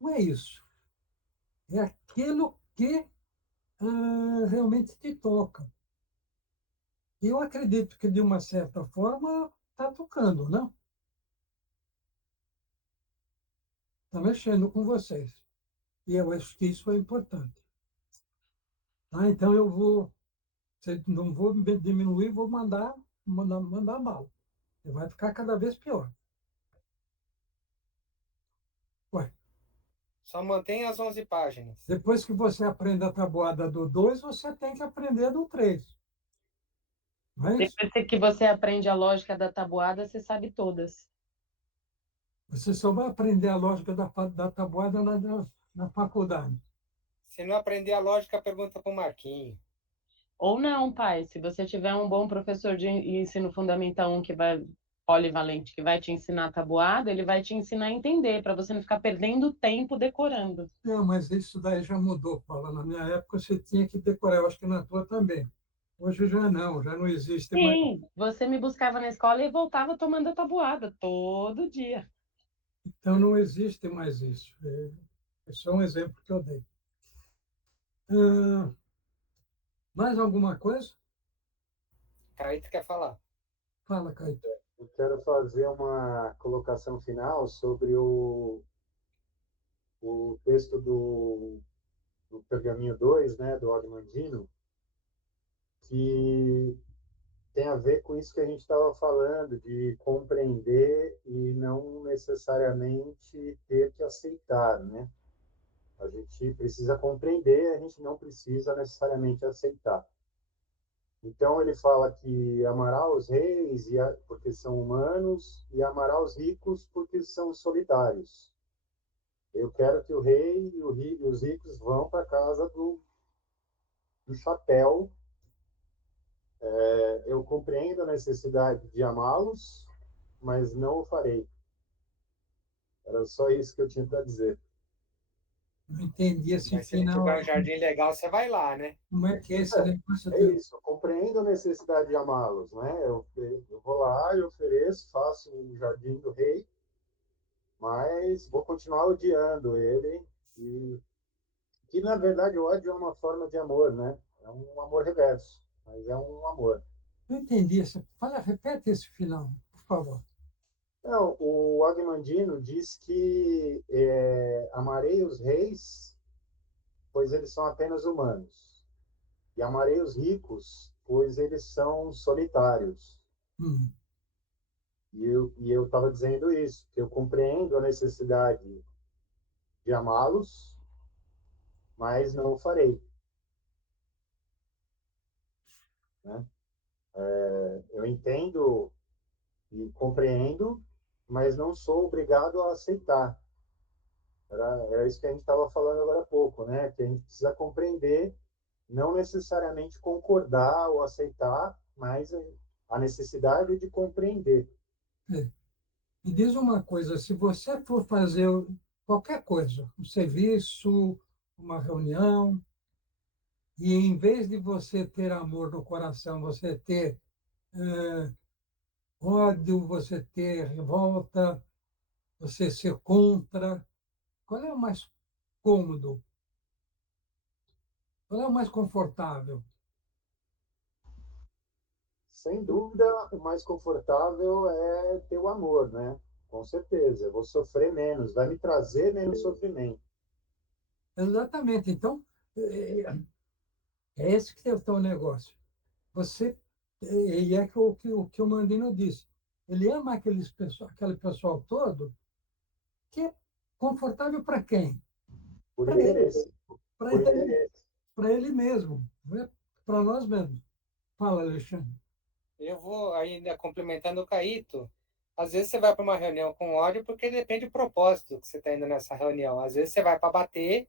Não é isso. É aquilo que realmente te toca. Eu acredito que, de uma certa forma, está tocando, não? Está mexendo com vocês. E eu acho que isso é importante. Tá? Então, não vou me diminuir, vou mandar bala. E vai ficar cada vez pior. Ué, Só mantém as 11 páginas. depois que você aprende a tabuada do 2, você tem que aprender do 3. Não é isso? Depois que você aprende a lógica da tabuada, você sabe todas. Você só vai aprender a lógica da tabuada na faculdade. Se não aprender a lógica, pergunta para o Marquinho. Ou não, pai, se você tiver um bom professor de ensino fundamental 1 que vai polivalente, que vai te ensinar tabuada, ele vai te ensinar a entender, para você não ficar perdendo tempo decorando. Não, mas isso daí já mudou, Paula. Na minha época você tinha que decorar, eu acho que na tua também. Hoje já não existe mais. Sim, você me buscava na escola e voltava tomando a tabuada todo dia. Então não existe mais isso. É só um exemplo que eu dei. Mais alguma coisa? Caíto quer falar. Fala, Caetano. Eu quero fazer uma colocação final sobre o texto do Pergaminho 2, né, do Agmandino, que tem a ver com isso que a gente estava falando, de compreender e não necessariamente ter que aceitar, né? A gente precisa compreender, a gente não precisa necessariamente aceitar. Então ele fala que amará os reis porque são humanos e amará os ricos porque são solitários. Eu quero que o rei e os ricos vão para a casa do chapéu. Eu compreendo a necessidade de amá-los, mas não o farei. Era só isso que eu tinha para dizer. Não entendi esse Mas se ele final. tiver um jardim legal, você vai lá, né? Como é que é esse negócio? É isso, eu compreendo a necessidade de amá-los, né? Eu vou lá, eu ofereço, faço o jardim do rei, mas vou continuar odiando ele, e que na verdade o ódio é uma forma de amor, né? É um amor reverso, mas é um amor. Não entendi. Repete esse final, por favor. Não, o Agmandino diz que amarei os reis, pois eles são apenas humanos, e amarei os ricos, pois eles são solitários. Hum. E eu estava dizendo isso, que eu compreendo a necessidade de amá-los, mas não o farei. Né? Eu entendo e compreendo, mas não sou obrigado a aceitar. Era isso que a gente estava falando agora há pouco, né? Que a gente precisa compreender, não necessariamente concordar ou aceitar, mas a necessidade de compreender. Me diz uma coisa, se você for fazer qualquer coisa, um serviço, uma reunião, e em vez de você ter amor no coração, você ter ódio, você ter revolta, você ser contra. Qual é o mais cômodo? Qual é o mais confortável? Sem dúvida, o mais confortável é ter o amor, né? Com certeza. Eu vou sofrer menos, vai me trazer menos sofrimento. Exatamente. Então, é esse que é o negócio. Você, e é que o Mandino disse. Ele ama aquele pessoal todo que é confortável para quem? Por Para ele, interesse. para Por ele, interesse. para ele mesmo, né? Para nós mesmos. Fala, Alexandre. Eu vou ainda complementando o Caíto. Às vezes você vai para uma reunião com ódio porque depende do propósito que você está indo nessa reunião. Às vezes você vai para bater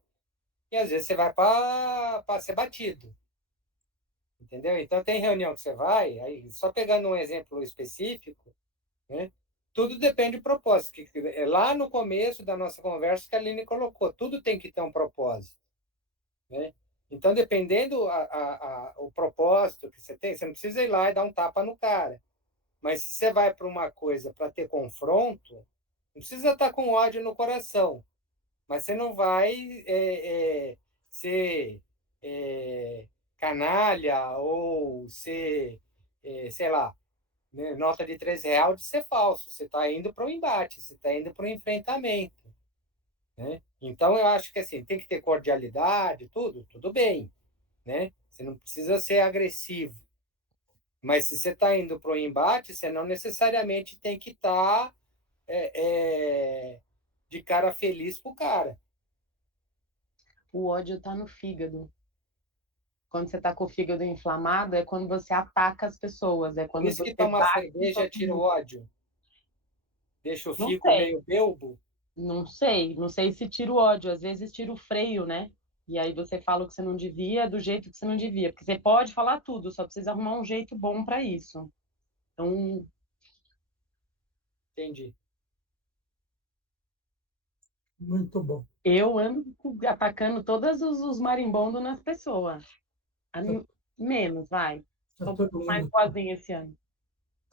e às vezes você vai para ser batido. Entendeu? Então tem reunião que você vai, aí só pegando um exemplo específico, né? Tudo depende do propósito. Que é lá no começo da nossa conversa que a Aline colocou, tudo tem que ter um propósito, né? Então, dependendo o propósito que você tem, você não precisa ir lá e dar um tapa no cara. Mas se você vai para uma coisa para ter confronto, não precisa estar com ódio no coração, mas você não vai ser canalha ou ser, sei lá, né, nota de R$ 3 de ser falso. Você está indo para o embate, você está indo para o enfrentamento, né? Então, eu acho que assim, tem que ter cordialidade, tudo bem, né? Você não precisa ser agressivo. Mas se você está indo para o embate, você não necessariamente tem que estar de cara feliz pro cara. O ódio está no fígado. Quando você está com o fígado inflamado, é quando você ataca as pessoas, é Por quando isso que você tomar bate em cerveja todo tira o mundo. ódio. Deixa o Não fico sei, meio belbo. não sei se tira o ódio, às vezes tira o freio, né? E aí você fala o que você não devia, do jeito que você não devia. Porque você pode falar tudo, só precisa arrumar um jeito bom para isso. Então, Entendi. Muito bom. eu ando atacando todos os marimbondos nas pessoas. Menos, vai. Está Tô um pouco mais boazinha esse ano.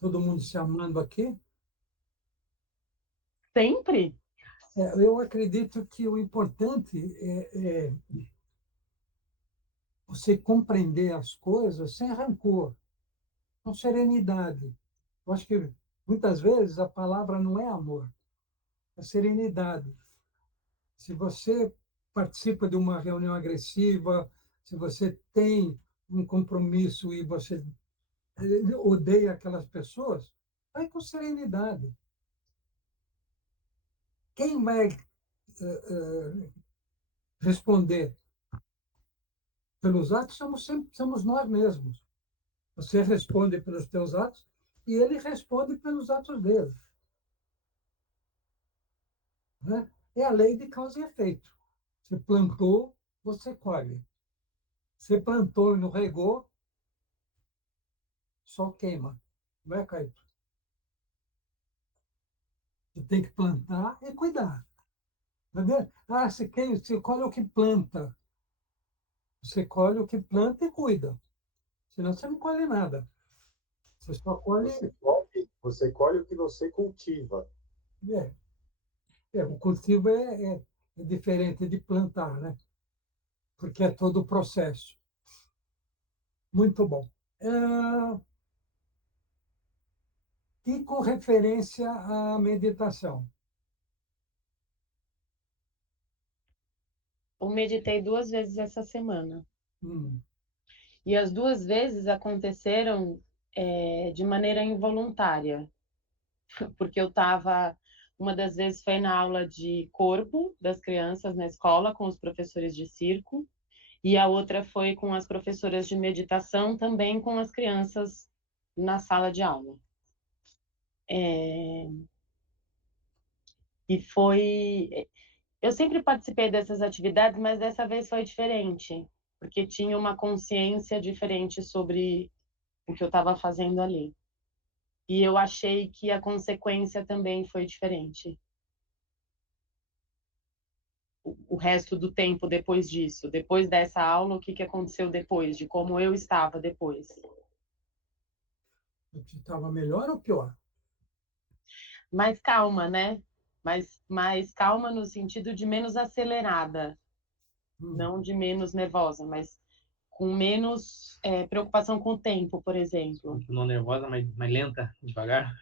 todo mundo se amando aqui. Sempre? Eu acredito que o importante é você compreender as coisas sem rancor, com serenidade. Eu acho que muitas vezes a palavra não é amor, é serenidade. Se você participa de uma reunião agressiva, se você tem um compromisso e você odeia aquelas pessoas, vai com serenidade. Quem vai responder pelos atos somos nós mesmos. Você responde pelos teus atos e ele responde pelos atos dele. Né? É a lei de causa e efeito. Você plantou, você colhe. Você plantou e não regou, só queima. Não é, Caio? Você tem que plantar e cuidar. Entendeu? Você colhe o que planta. Você colhe o que planta e cuida. Senão você não colhe nada. Você só colhe. Você colhe o que você cultiva. É, o cultivo é diferente de plantar, né? Porque é todo o processo. Muito bom. E com referência à meditação? Eu meditei 2 vezes essa semana. Hum, E as 2 vezes aconteceram de maneira involuntária, porque eu estava. Uma das vezes foi na aula de corpo das crianças na escola, com os professores de circo, e a outra foi com as professoras de meditação, também com as crianças na sala de aula. E foi. Eu sempre participei dessas atividades, mas dessa vez foi diferente, porque tinha uma consciência diferente sobre o que eu estava fazendo ali. E eu achei que a consequência também foi diferente. O resto do tempo depois disso, depois dessa aula, o que aconteceu depois, de como eu estava depois. você estava melhor ou pior? mais calma, né? Mais calma no sentido de menos acelerada, não de menos nervosa, mas com menos preocupação com o tempo, por exemplo. Não nervosa, mas mais lenta, devagar.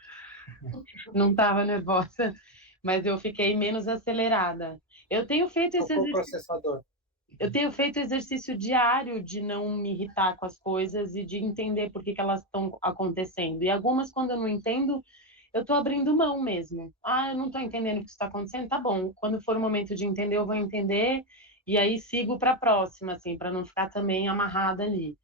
Não estava nervosa, mas eu fiquei menos acelerada. Eu tenho feito esse Tocou o exercício, processador. eu tenho feito exercício diário de não me irritar com as coisas e de entender por que elas estão acontecendo. E algumas, quando eu não entendo, eu estou abrindo mão mesmo. Ah, eu não estou entendendo o que está acontecendo, tá bom. Quando for o momento de entender, eu vou entender e aí sigo para a próxima, assim, para não ficar também amarrada ali.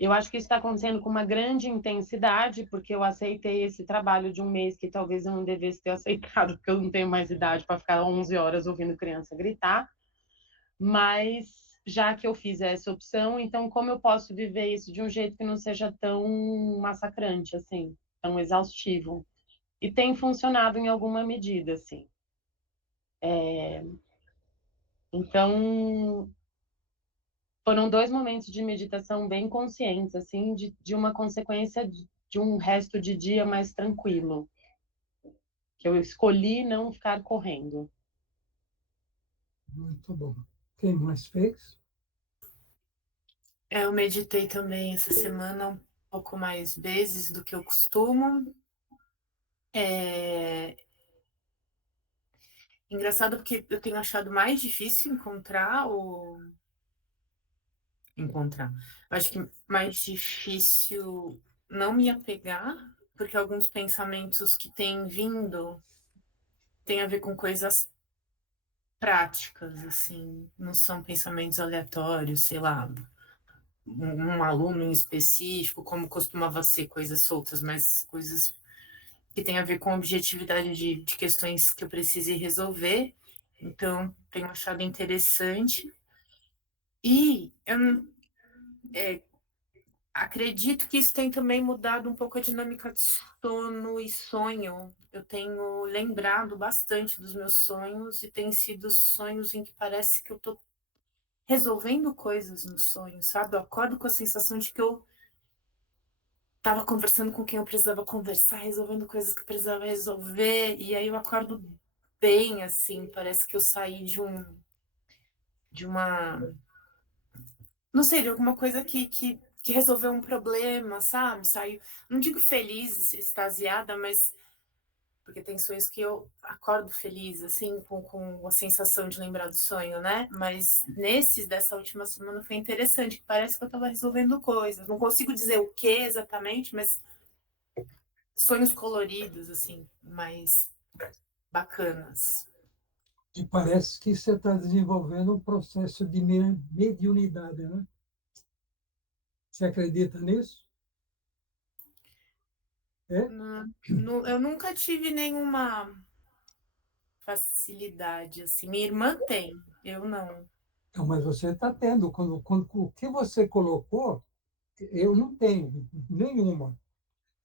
Eu acho que isso está acontecendo com uma grande intensidade, porque eu aceitei esse trabalho de um mês que talvez eu não devesse ter aceitado, porque eu não tenho mais idade para ficar 11 horas ouvindo criança gritar. Mas já que eu fiz essa opção, então como eu posso viver isso de um jeito que não seja tão massacrante, assim, tão exaustivo? E tem funcionado em alguma medida, assim. Então, foram 2 momentos de meditação bem conscientes, assim, de uma consequência de um resto de dia mais tranquilo, que eu escolhi não ficar correndo. Muito bom. Quem mais fez? Eu meditei também essa semana um pouco mais vezes do que eu costumo. É engraçado porque eu tenho achado mais difícil encontrar. Eu acho que mais difícil não me apegar, porque alguns pensamentos que têm vindo têm a ver com coisas práticas, assim, não são pensamentos aleatórios, sei lá, um aluno em específico, como costumava ser coisas soltas, mas coisas que têm a ver com a objetividade de questões que eu precisei resolver. Então, tenho achado interessante. E eu acredito que isso tem também mudado um pouco a dinâmica de sono e sonho. Eu tenho lembrado bastante dos meus sonhos e tem sido sonhos em que parece que eu estou resolvendo coisas no sonho, sabe? Eu acordo com a sensação de que eu estava conversando com quem eu precisava conversar, resolvendo coisas que eu precisava resolver, e aí eu acordo bem, assim, parece que eu saí de uma, não sei, de alguma coisa que resolveu um problema, sabe? Saio, não digo feliz, extasiada, mas porque tem sonhos que eu acordo feliz, assim, com a sensação de lembrar do sonho, né? Mas nesses dessa última semana foi interessante, que parece que eu estava resolvendo coisas. Não consigo dizer o que exatamente, mas sonhos coloridos, assim, mais bacanas. E parece que você está desenvolvendo um processo de mediunidade, né? Você acredita nisso? É? Eu nunca tive nenhuma facilidade, assim. Minha irmã tem, eu não. Então, mas você está tendo. Quando o que você colocou, eu não tenho nenhuma.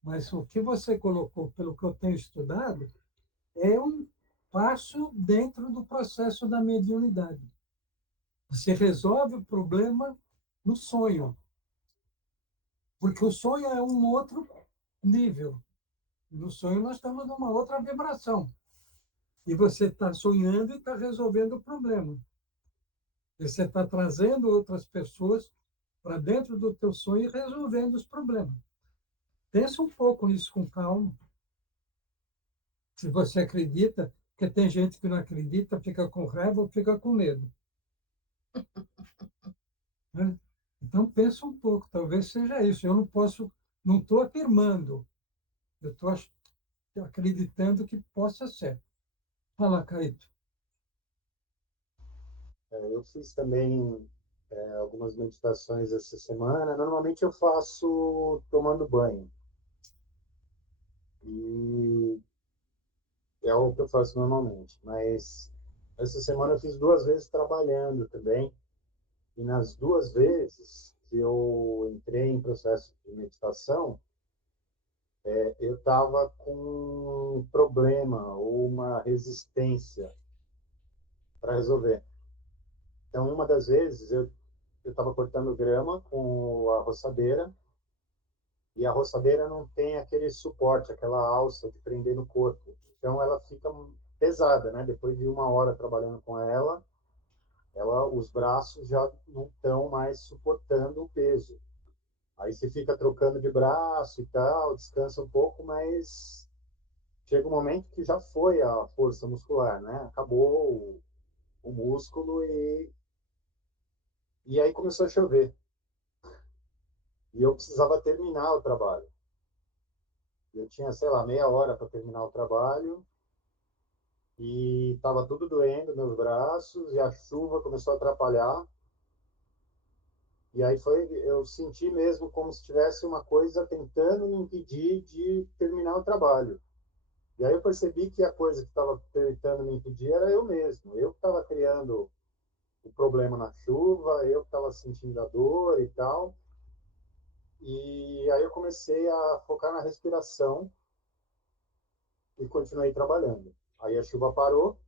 Mas o que você colocou, pelo que eu tenho estudado, é um passo dentro do processo da mediunidade. Você resolve o problema no sonho, porque o sonho é um outro nível. No sonho nós estamos numa outra vibração. E você está sonhando e está resolvendo o problema. Você está trazendo outras pessoas para dentro do teu sonho e resolvendo os problemas. Pensa um pouco nisso com calma. Se você acredita, porque tem gente que não acredita, fica com raiva ou fica com medo. Né? Então, pensa um pouco, talvez seja isso. Eu não posso, não estou afirmando, eu estou acreditando que possa ser. Fala, Caíto. Eu fiz também algumas meditações essa semana. Normalmente eu faço tomando banho. E é o que eu faço normalmente. Mas essa semana eu fiz 2 vezes trabalhando também. E nas 2 vezes que eu entrei em processo de meditação, eu estava com um problema ou uma resistência para resolver. Então, uma das vezes eu estava cortando grama com a roçadeira E a roçadeira não tem aquele suporte, aquela alça de prender no corpo. Então ela fica pesada, né? Depois de 1 hora trabalhando com ela, os braços já não estão mais suportando o peso. Aí você fica trocando de braço e tal, descansa um pouco, mas chega um momento que já foi a força muscular, né? Acabou o músculo e aí começou a chover. E eu precisava terminar o trabalho. Eu tinha, sei lá, meia hora para terminar o trabalho e estava tudo doendo meus braços e a chuva começou a atrapalhar. E aí eu senti mesmo como se tivesse uma coisa tentando me impedir de terminar o trabalho. E aí eu percebi que a coisa que estava tentando me impedir era eu mesmo. Eu que estava criando o problema na chuva, eu que estava sentindo a dor e tal. E aí eu comecei a focar na respiração e continuei trabalhando. Aí a chuva parou,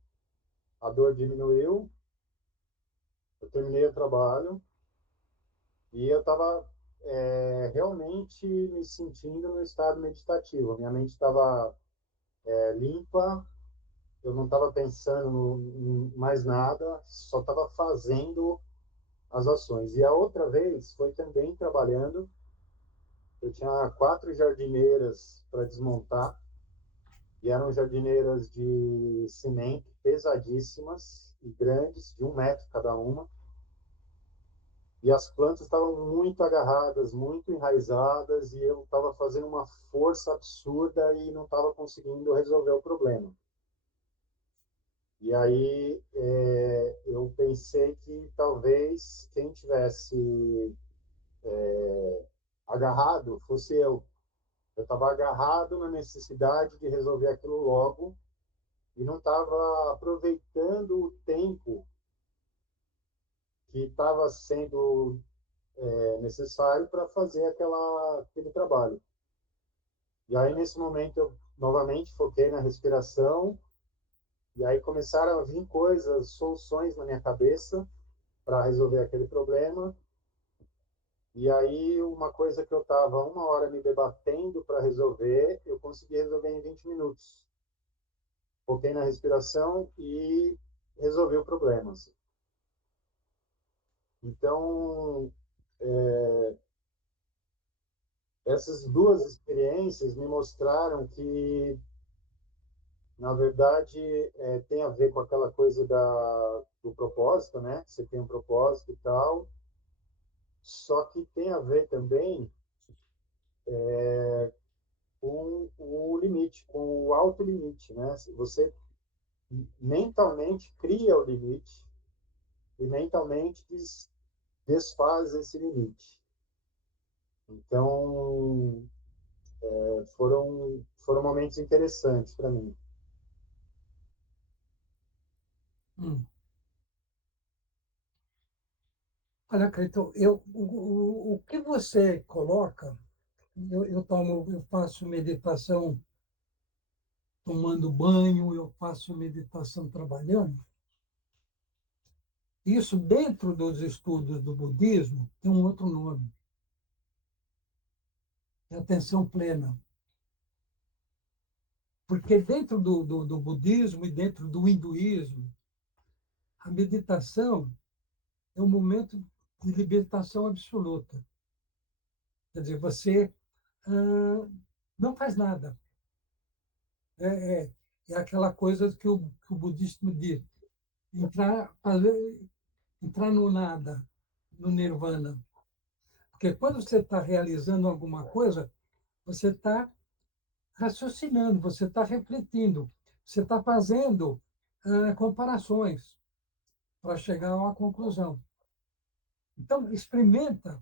a dor diminuiu, eu terminei o trabalho e eu estava realmente me sentindo no estado meditativo. Minha mente estava limpa, eu não estava pensando em mais nada, só estava fazendo as ações. E a outra vez foi também trabalhando. Eu tinha 4 jardineiras para desmontar, e eram jardineiras de cimento, pesadíssimas e grandes, de 1 metro cada uma. E as plantas estavam muito agarradas, muito enraizadas, e eu estava fazendo uma força absurda e não estava conseguindo resolver o problema. E aí eu pensei que talvez quem tivesse agarrado fosse eu. Eu estava agarrado na necessidade de resolver aquilo logo e não estava aproveitando o tempo que estava sendo necessário para fazer aquele trabalho. E aí, nesse momento, eu novamente foquei na respiração, e aí começaram a vir coisas, soluções na minha cabeça para resolver aquele problema. E aí, uma coisa que eu estava 1 hora me debatendo para resolver, eu consegui resolver em 20 minutos. Foquei na respiração e resolvi o problema. Assim. Então, essas duas experiências me mostraram que, na verdade, tem a ver com aquela coisa do propósito, né? Você tem um propósito e tal, só que tem a ver também com o limite, com o alto limite, né? Você mentalmente cria o limite e mentalmente desfaz esse limite. Então, foram momentos interessantes para mim. Hum. Olha, Cleiton, o que você coloca, eu faço meditação tomando banho, eu faço meditação trabalhando. Isso, dentro dos estudos do budismo, tem um outro nome, é atenção plena. Porque dentro do budismo e dentro do hinduísmo, a meditação é um momento de libertação absoluta. Quer dizer, você não faz nada. É, é, é aquela coisa que o budismo diz, entrar no nada, no nirvana. Porque quando você está realizando alguma coisa, você está raciocinando, você está refletindo, você está fazendo comparações para chegar a uma conclusão. Então, experimenta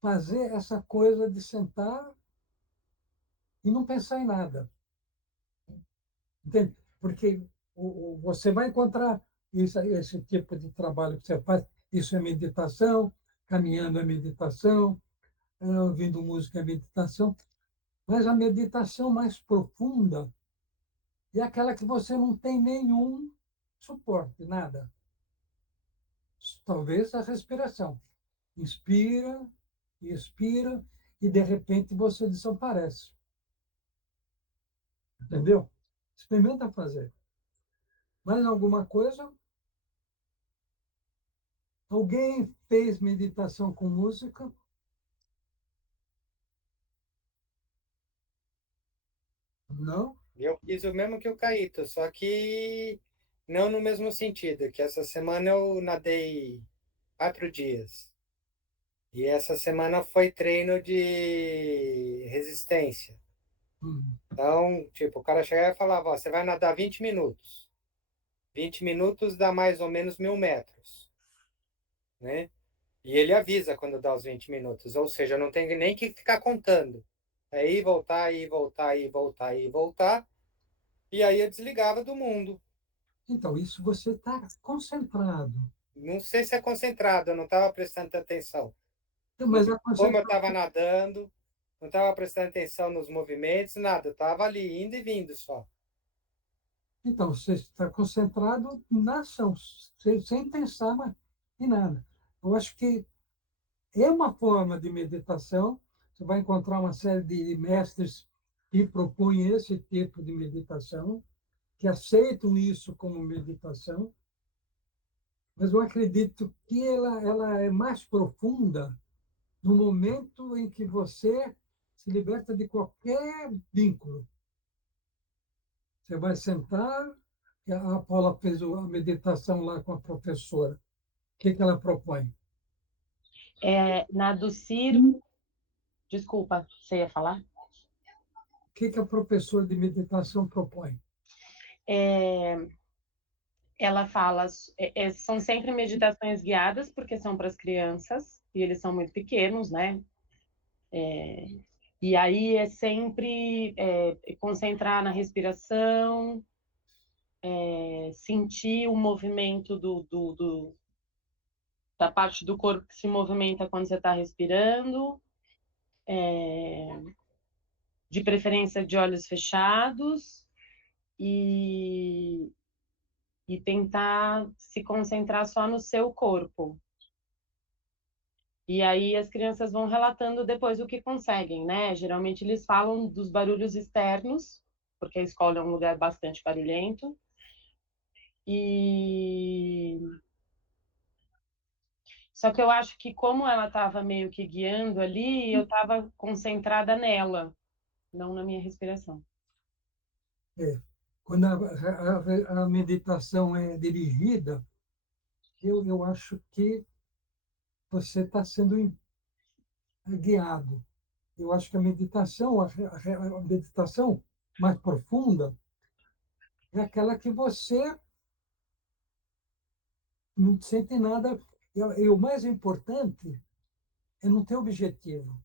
fazer essa coisa de sentar e não pensar em nada. Entende? Porque você vai encontrar esse tipo de trabalho que você faz. Isso é meditação, caminhando é meditação, ouvindo música é meditação. Mas a meditação mais profunda é aquela que você não tem nenhum suporte, nada. Talvez a respiração. Inspira, expira, e, de repente, você desaparece. Entendeu? Experimenta fazer. Mais alguma coisa? Alguém fez meditação com música? Não? Eu fiz o mesmo que o Caíto, só que não no mesmo sentido, que essa semana eu nadei 4 dias. E essa semana foi treino de resistência. Hum. Então, tipo, o cara chegava e falava, ó, você vai nadar 20 minutos. 20 minutos dá mais ou menos 1.000 metros, né? E ele avisa quando dá os 20 minutos, ou seja, não tem nem que ficar contando. É ir, voltar, ir, voltar, ir, voltar, ir, voltar. E aí eu desligava do mundo. Então, isso você está concentrado. Não sei se é concentrado, eu não estava prestando atenção. Então, mas a Como eu concentração. estava nadando, não estava prestando atenção nos movimentos, nada. Eu estava ali, indo e vindo só. Então, você está concentrado na ação, sem pensar em nada. Eu acho que é uma forma de meditação. Você vai encontrar uma série de mestres que propõem esse tipo de meditação, que aceitam isso como meditação, mas eu acredito que ela é mais profunda no momento em que você se liberta de qualquer vínculo. Você vai sentar, a Paula fez a meditação lá com a professora. O que ela propõe? Na do Ciro, desculpa, você ia falar? O que a professora de meditação propõe? Ela fala, são sempre meditações guiadas, porque são para as crianças, e eles são muito pequenos, né? E aí é sempre concentrar na respiração, sentir o movimento da parte do corpo que se movimenta quando você está respirando, de preferência de olhos fechados, e, e tentar se concentrar só no seu corpo. E aí as crianças vão relatando depois o que conseguem, né? Geralmente eles falam dos barulhos externos, porque a escola é um lugar bastante barulhento. E só que eu acho que como ela estava meio que guiando ali, eu estava concentrada nela, não na minha respiração. Quando a meditação é dirigida, eu acho que você está sendo guiado. Eu acho que a meditação mais profunda é aquela que você não sente nada. E o mais importante é não ter objetivo.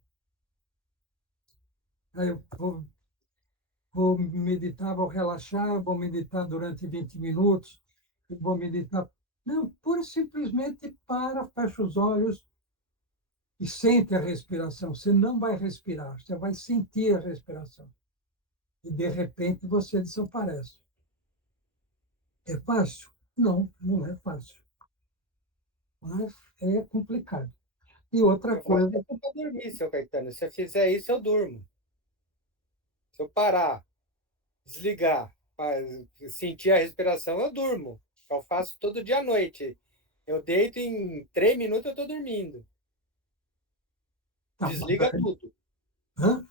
Aí eu vou meditar, vou relaxar, vou meditar durante 20 minutos, vou meditar. Não, pura e simplesmente para, fecha os olhos e sente a respiração. Você não vai respirar, você vai sentir a respiração. E, de repente, você desaparece. É fácil? Não, não é fácil. Mas é complicado. E outra Eu faço coisa, isso para dormir, seu Caetano. Se eu fizer isso, eu durmo. Se eu parar, desligar, sentir a respiração, eu durmo. Eu faço todo dia à noite. Eu deito em 3 minutos, eu estou dormindo. tá, Desliga tudo. hã?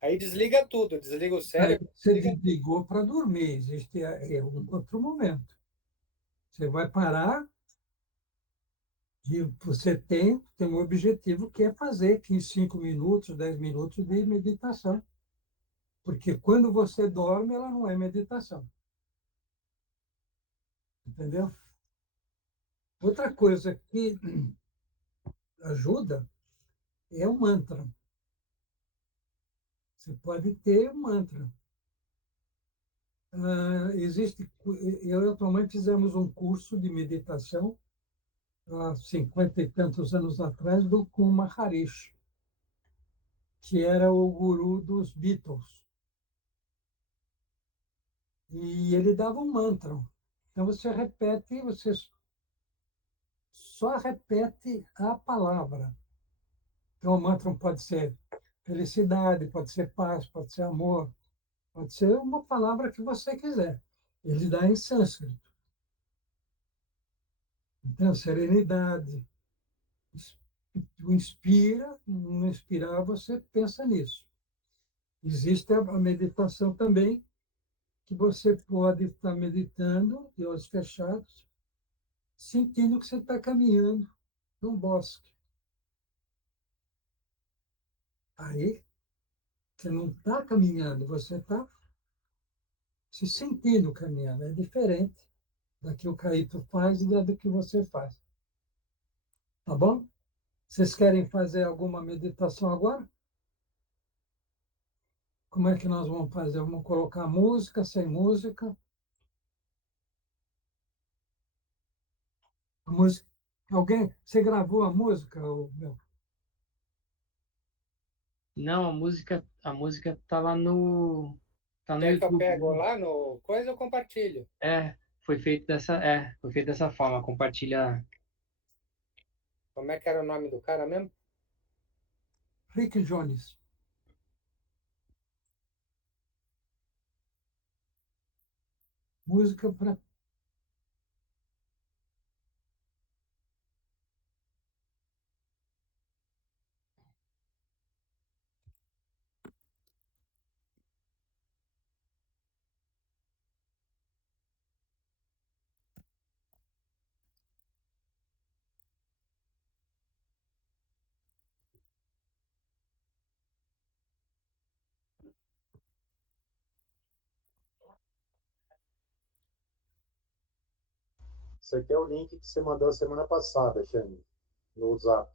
Aí desliga tudo, desliga o Aí cérebro, você desliga tudo. desligou para dormir. Existe um outro momento. Você vai parar e você tem um objetivo que é fazer 15, 5 minutos, 10 minutos de meditação. Porque quando você dorme, ela não é meditação. Entendeu? Outra coisa que ajuda é o mantra. Você pode ter um mantra. Eu e a tua mãe fizemos um curso de meditação há 50 e tantos anos atrás com o Maharishi, que era o guru dos Beatles. E ele dava um mantra. Então você só repete a palavra. Então o mantra pode ser felicidade, pode ser paz, pode ser amor, pode ser uma palavra que você quiser. Ele dá em sânscrito. Então, serenidade. O inspira, no inspirar, você pensa nisso. Existe a meditação também, que você pode estar meditando, de olhos fechados, sentindo que você está caminhando num bosque. Aí, você não está caminhando, você está se sentindo caminhando. É diferente da que o Caíto faz e da do que você faz. Tá bom? Vocês querem fazer alguma meditação agora? Como é que nós vamos fazer? Vamos colocar música, sem música? A música. Alguém? Você gravou a música, meu? Não, a música tá lá no, tá no Quer que eu YouTube, pego né? lá no coisa ou compartilho? Foi feito dessa forma, compartilha. Como é que era o nome do cara mesmo? Rick Jones. Música para. Isso aqui é o link que você mandou semana passada, Xande, no WhatsApp.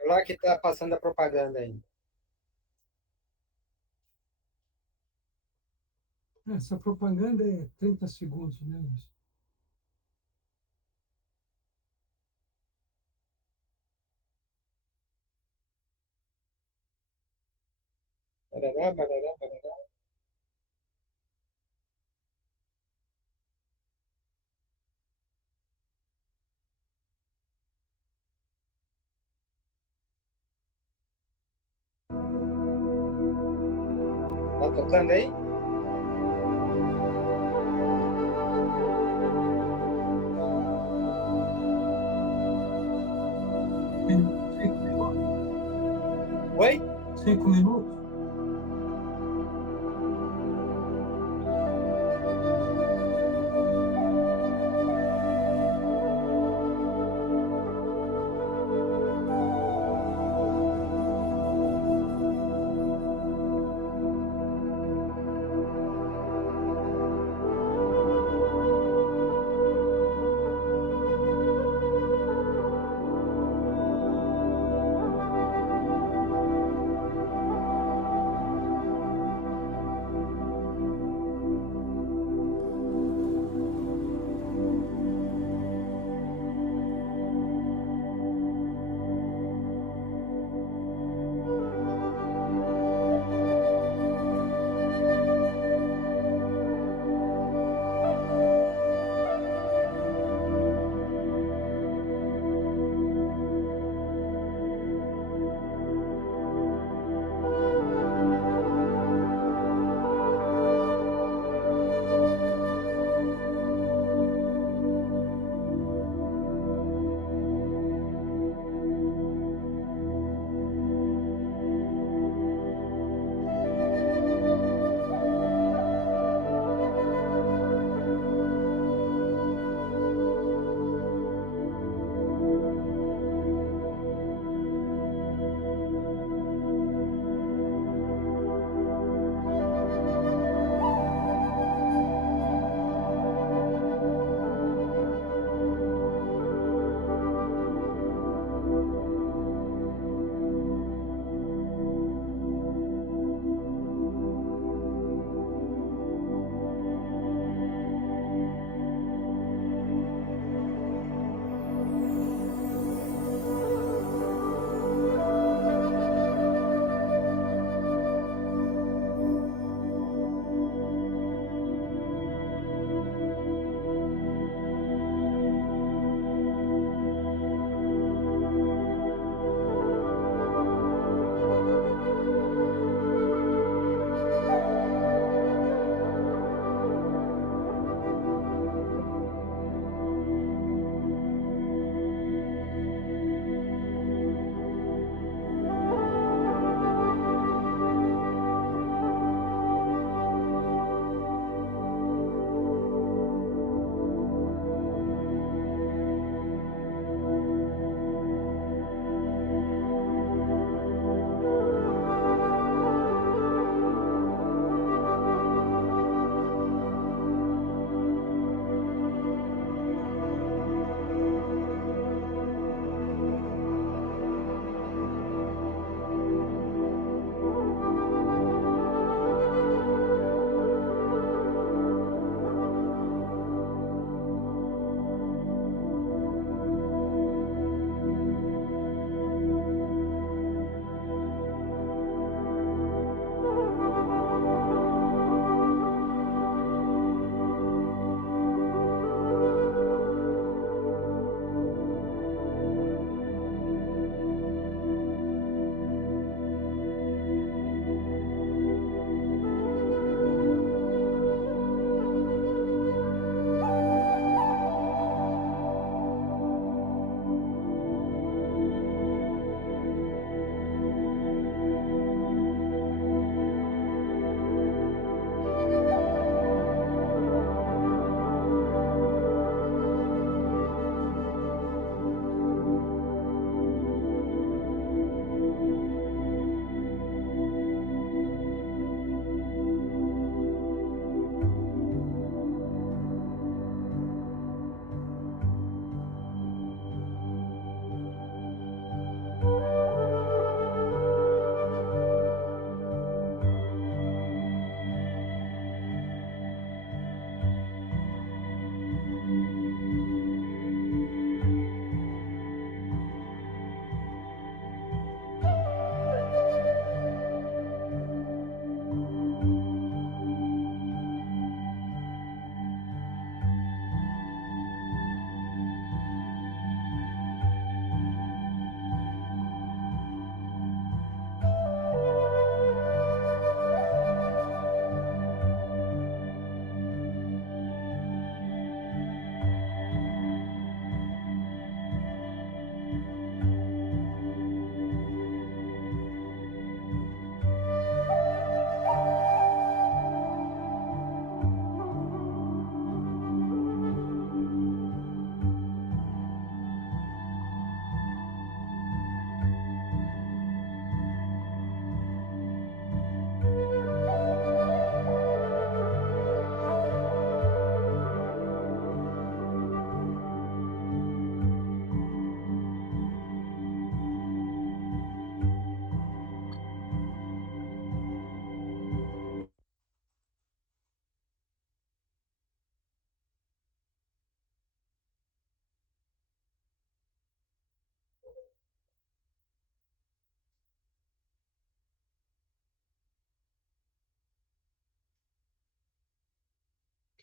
É lá que está passando a propaganda aí. Essa propaganda é 30 segundos, né? Barará, barará, barará. Tá tocando aí? Oi? 5 minutos?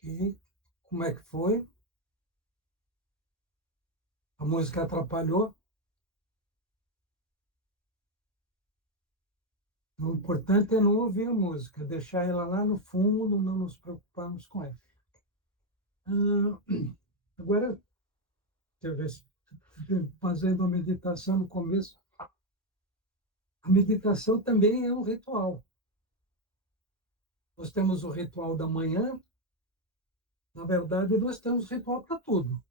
Ok. Como é que foi? A música atrapalhou? O importante é não ouvir a música, deixar ela lá no fundo, não nos preocuparmos com ela. Agora, deixa eu ver se fazendo a meditação no começo. A meditação também é um ritual. Nós temos o ritual da manhã. Na verdade, nós temos ritual para tudo.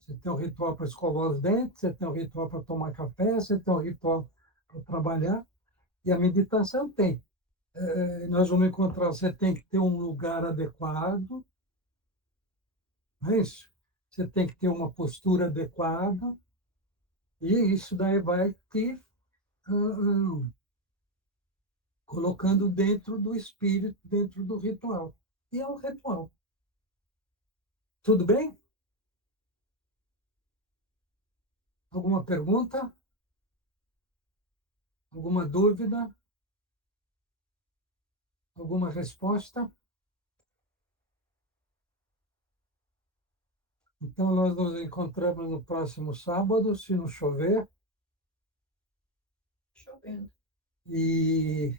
Você tem um ritual para escovar os dentes, você tem um ritual para tomar café, você tem um ritual para trabalhar. E a meditação tem. Nós vamos encontrar, você tem que ter um lugar adequado, não é isso? Você tem que ter uma postura adequada, e isso daí vai te colocando dentro do espírito, dentro do ritual. E é um ritual. Tudo bem? Alguma pergunta? Alguma dúvida? Alguma resposta? Então, nós nos encontramos no próximo sábado, se não chover. Chovendo. E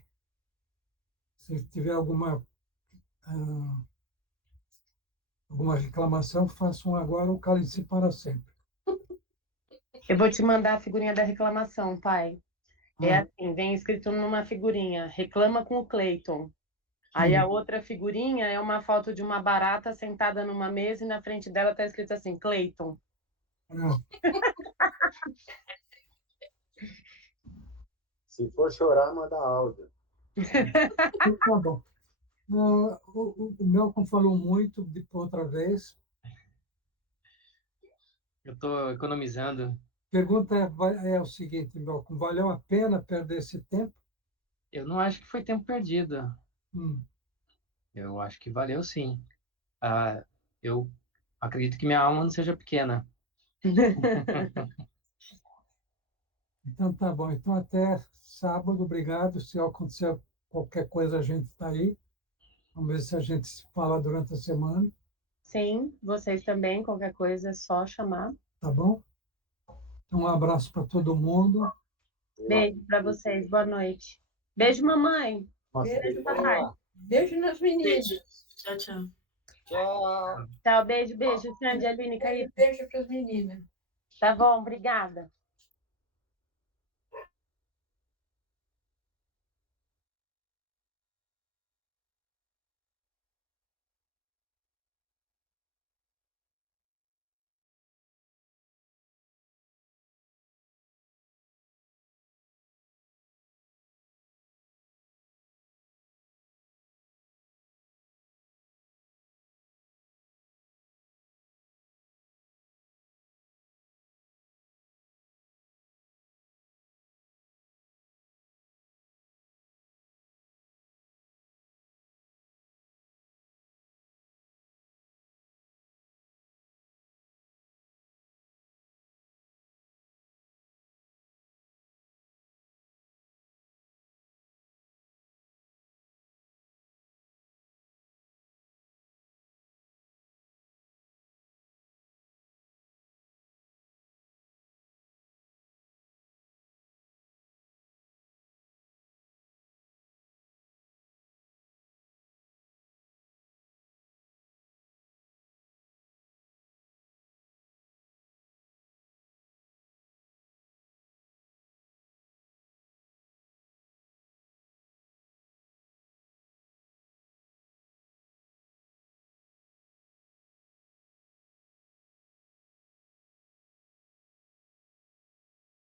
se tiver alguma reclamação, façam agora ou calem-se para sempre. Eu vou te mandar a figurinha da reclamação, pai. É Ah, assim, vem escrito numa figurinha, reclama com o Cleiton. Aí a outra figurinha é uma foto de uma barata sentada numa mesa e na frente dela tá escrito assim, Cleiton. ah, Se for chorar, manda áudio. então tá bom. O Melcom falou muito de outra vez. Eu estou economizando. Pergunta é o seguinte, Melcom, valeu a pena perder esse tempo? Eu não acho que foi tempo perdido. Hum. Eu acho que valeu sim. Eu acredito que minha alma não seja pequena. Então tá bom. Então até sábado, obrigado. Se acontecer qualquer coisa, a gente está aí. Vamos ver se a gente se fala durante a semana, Sim, vocês também, qualquer coisa é só chamar. tá bom? Então, um abraço para todo mundo. Beijo para vocês, boa noite. Beijo, mamãe. Nossa, Beijo, papai. Beijo nas meninas. Beijo. Tchau, tchau. Tchau. Tchau, beijo, beijo. Sandy, Aline, Caí. Beijo para as meninas. Tá bom, obrigada.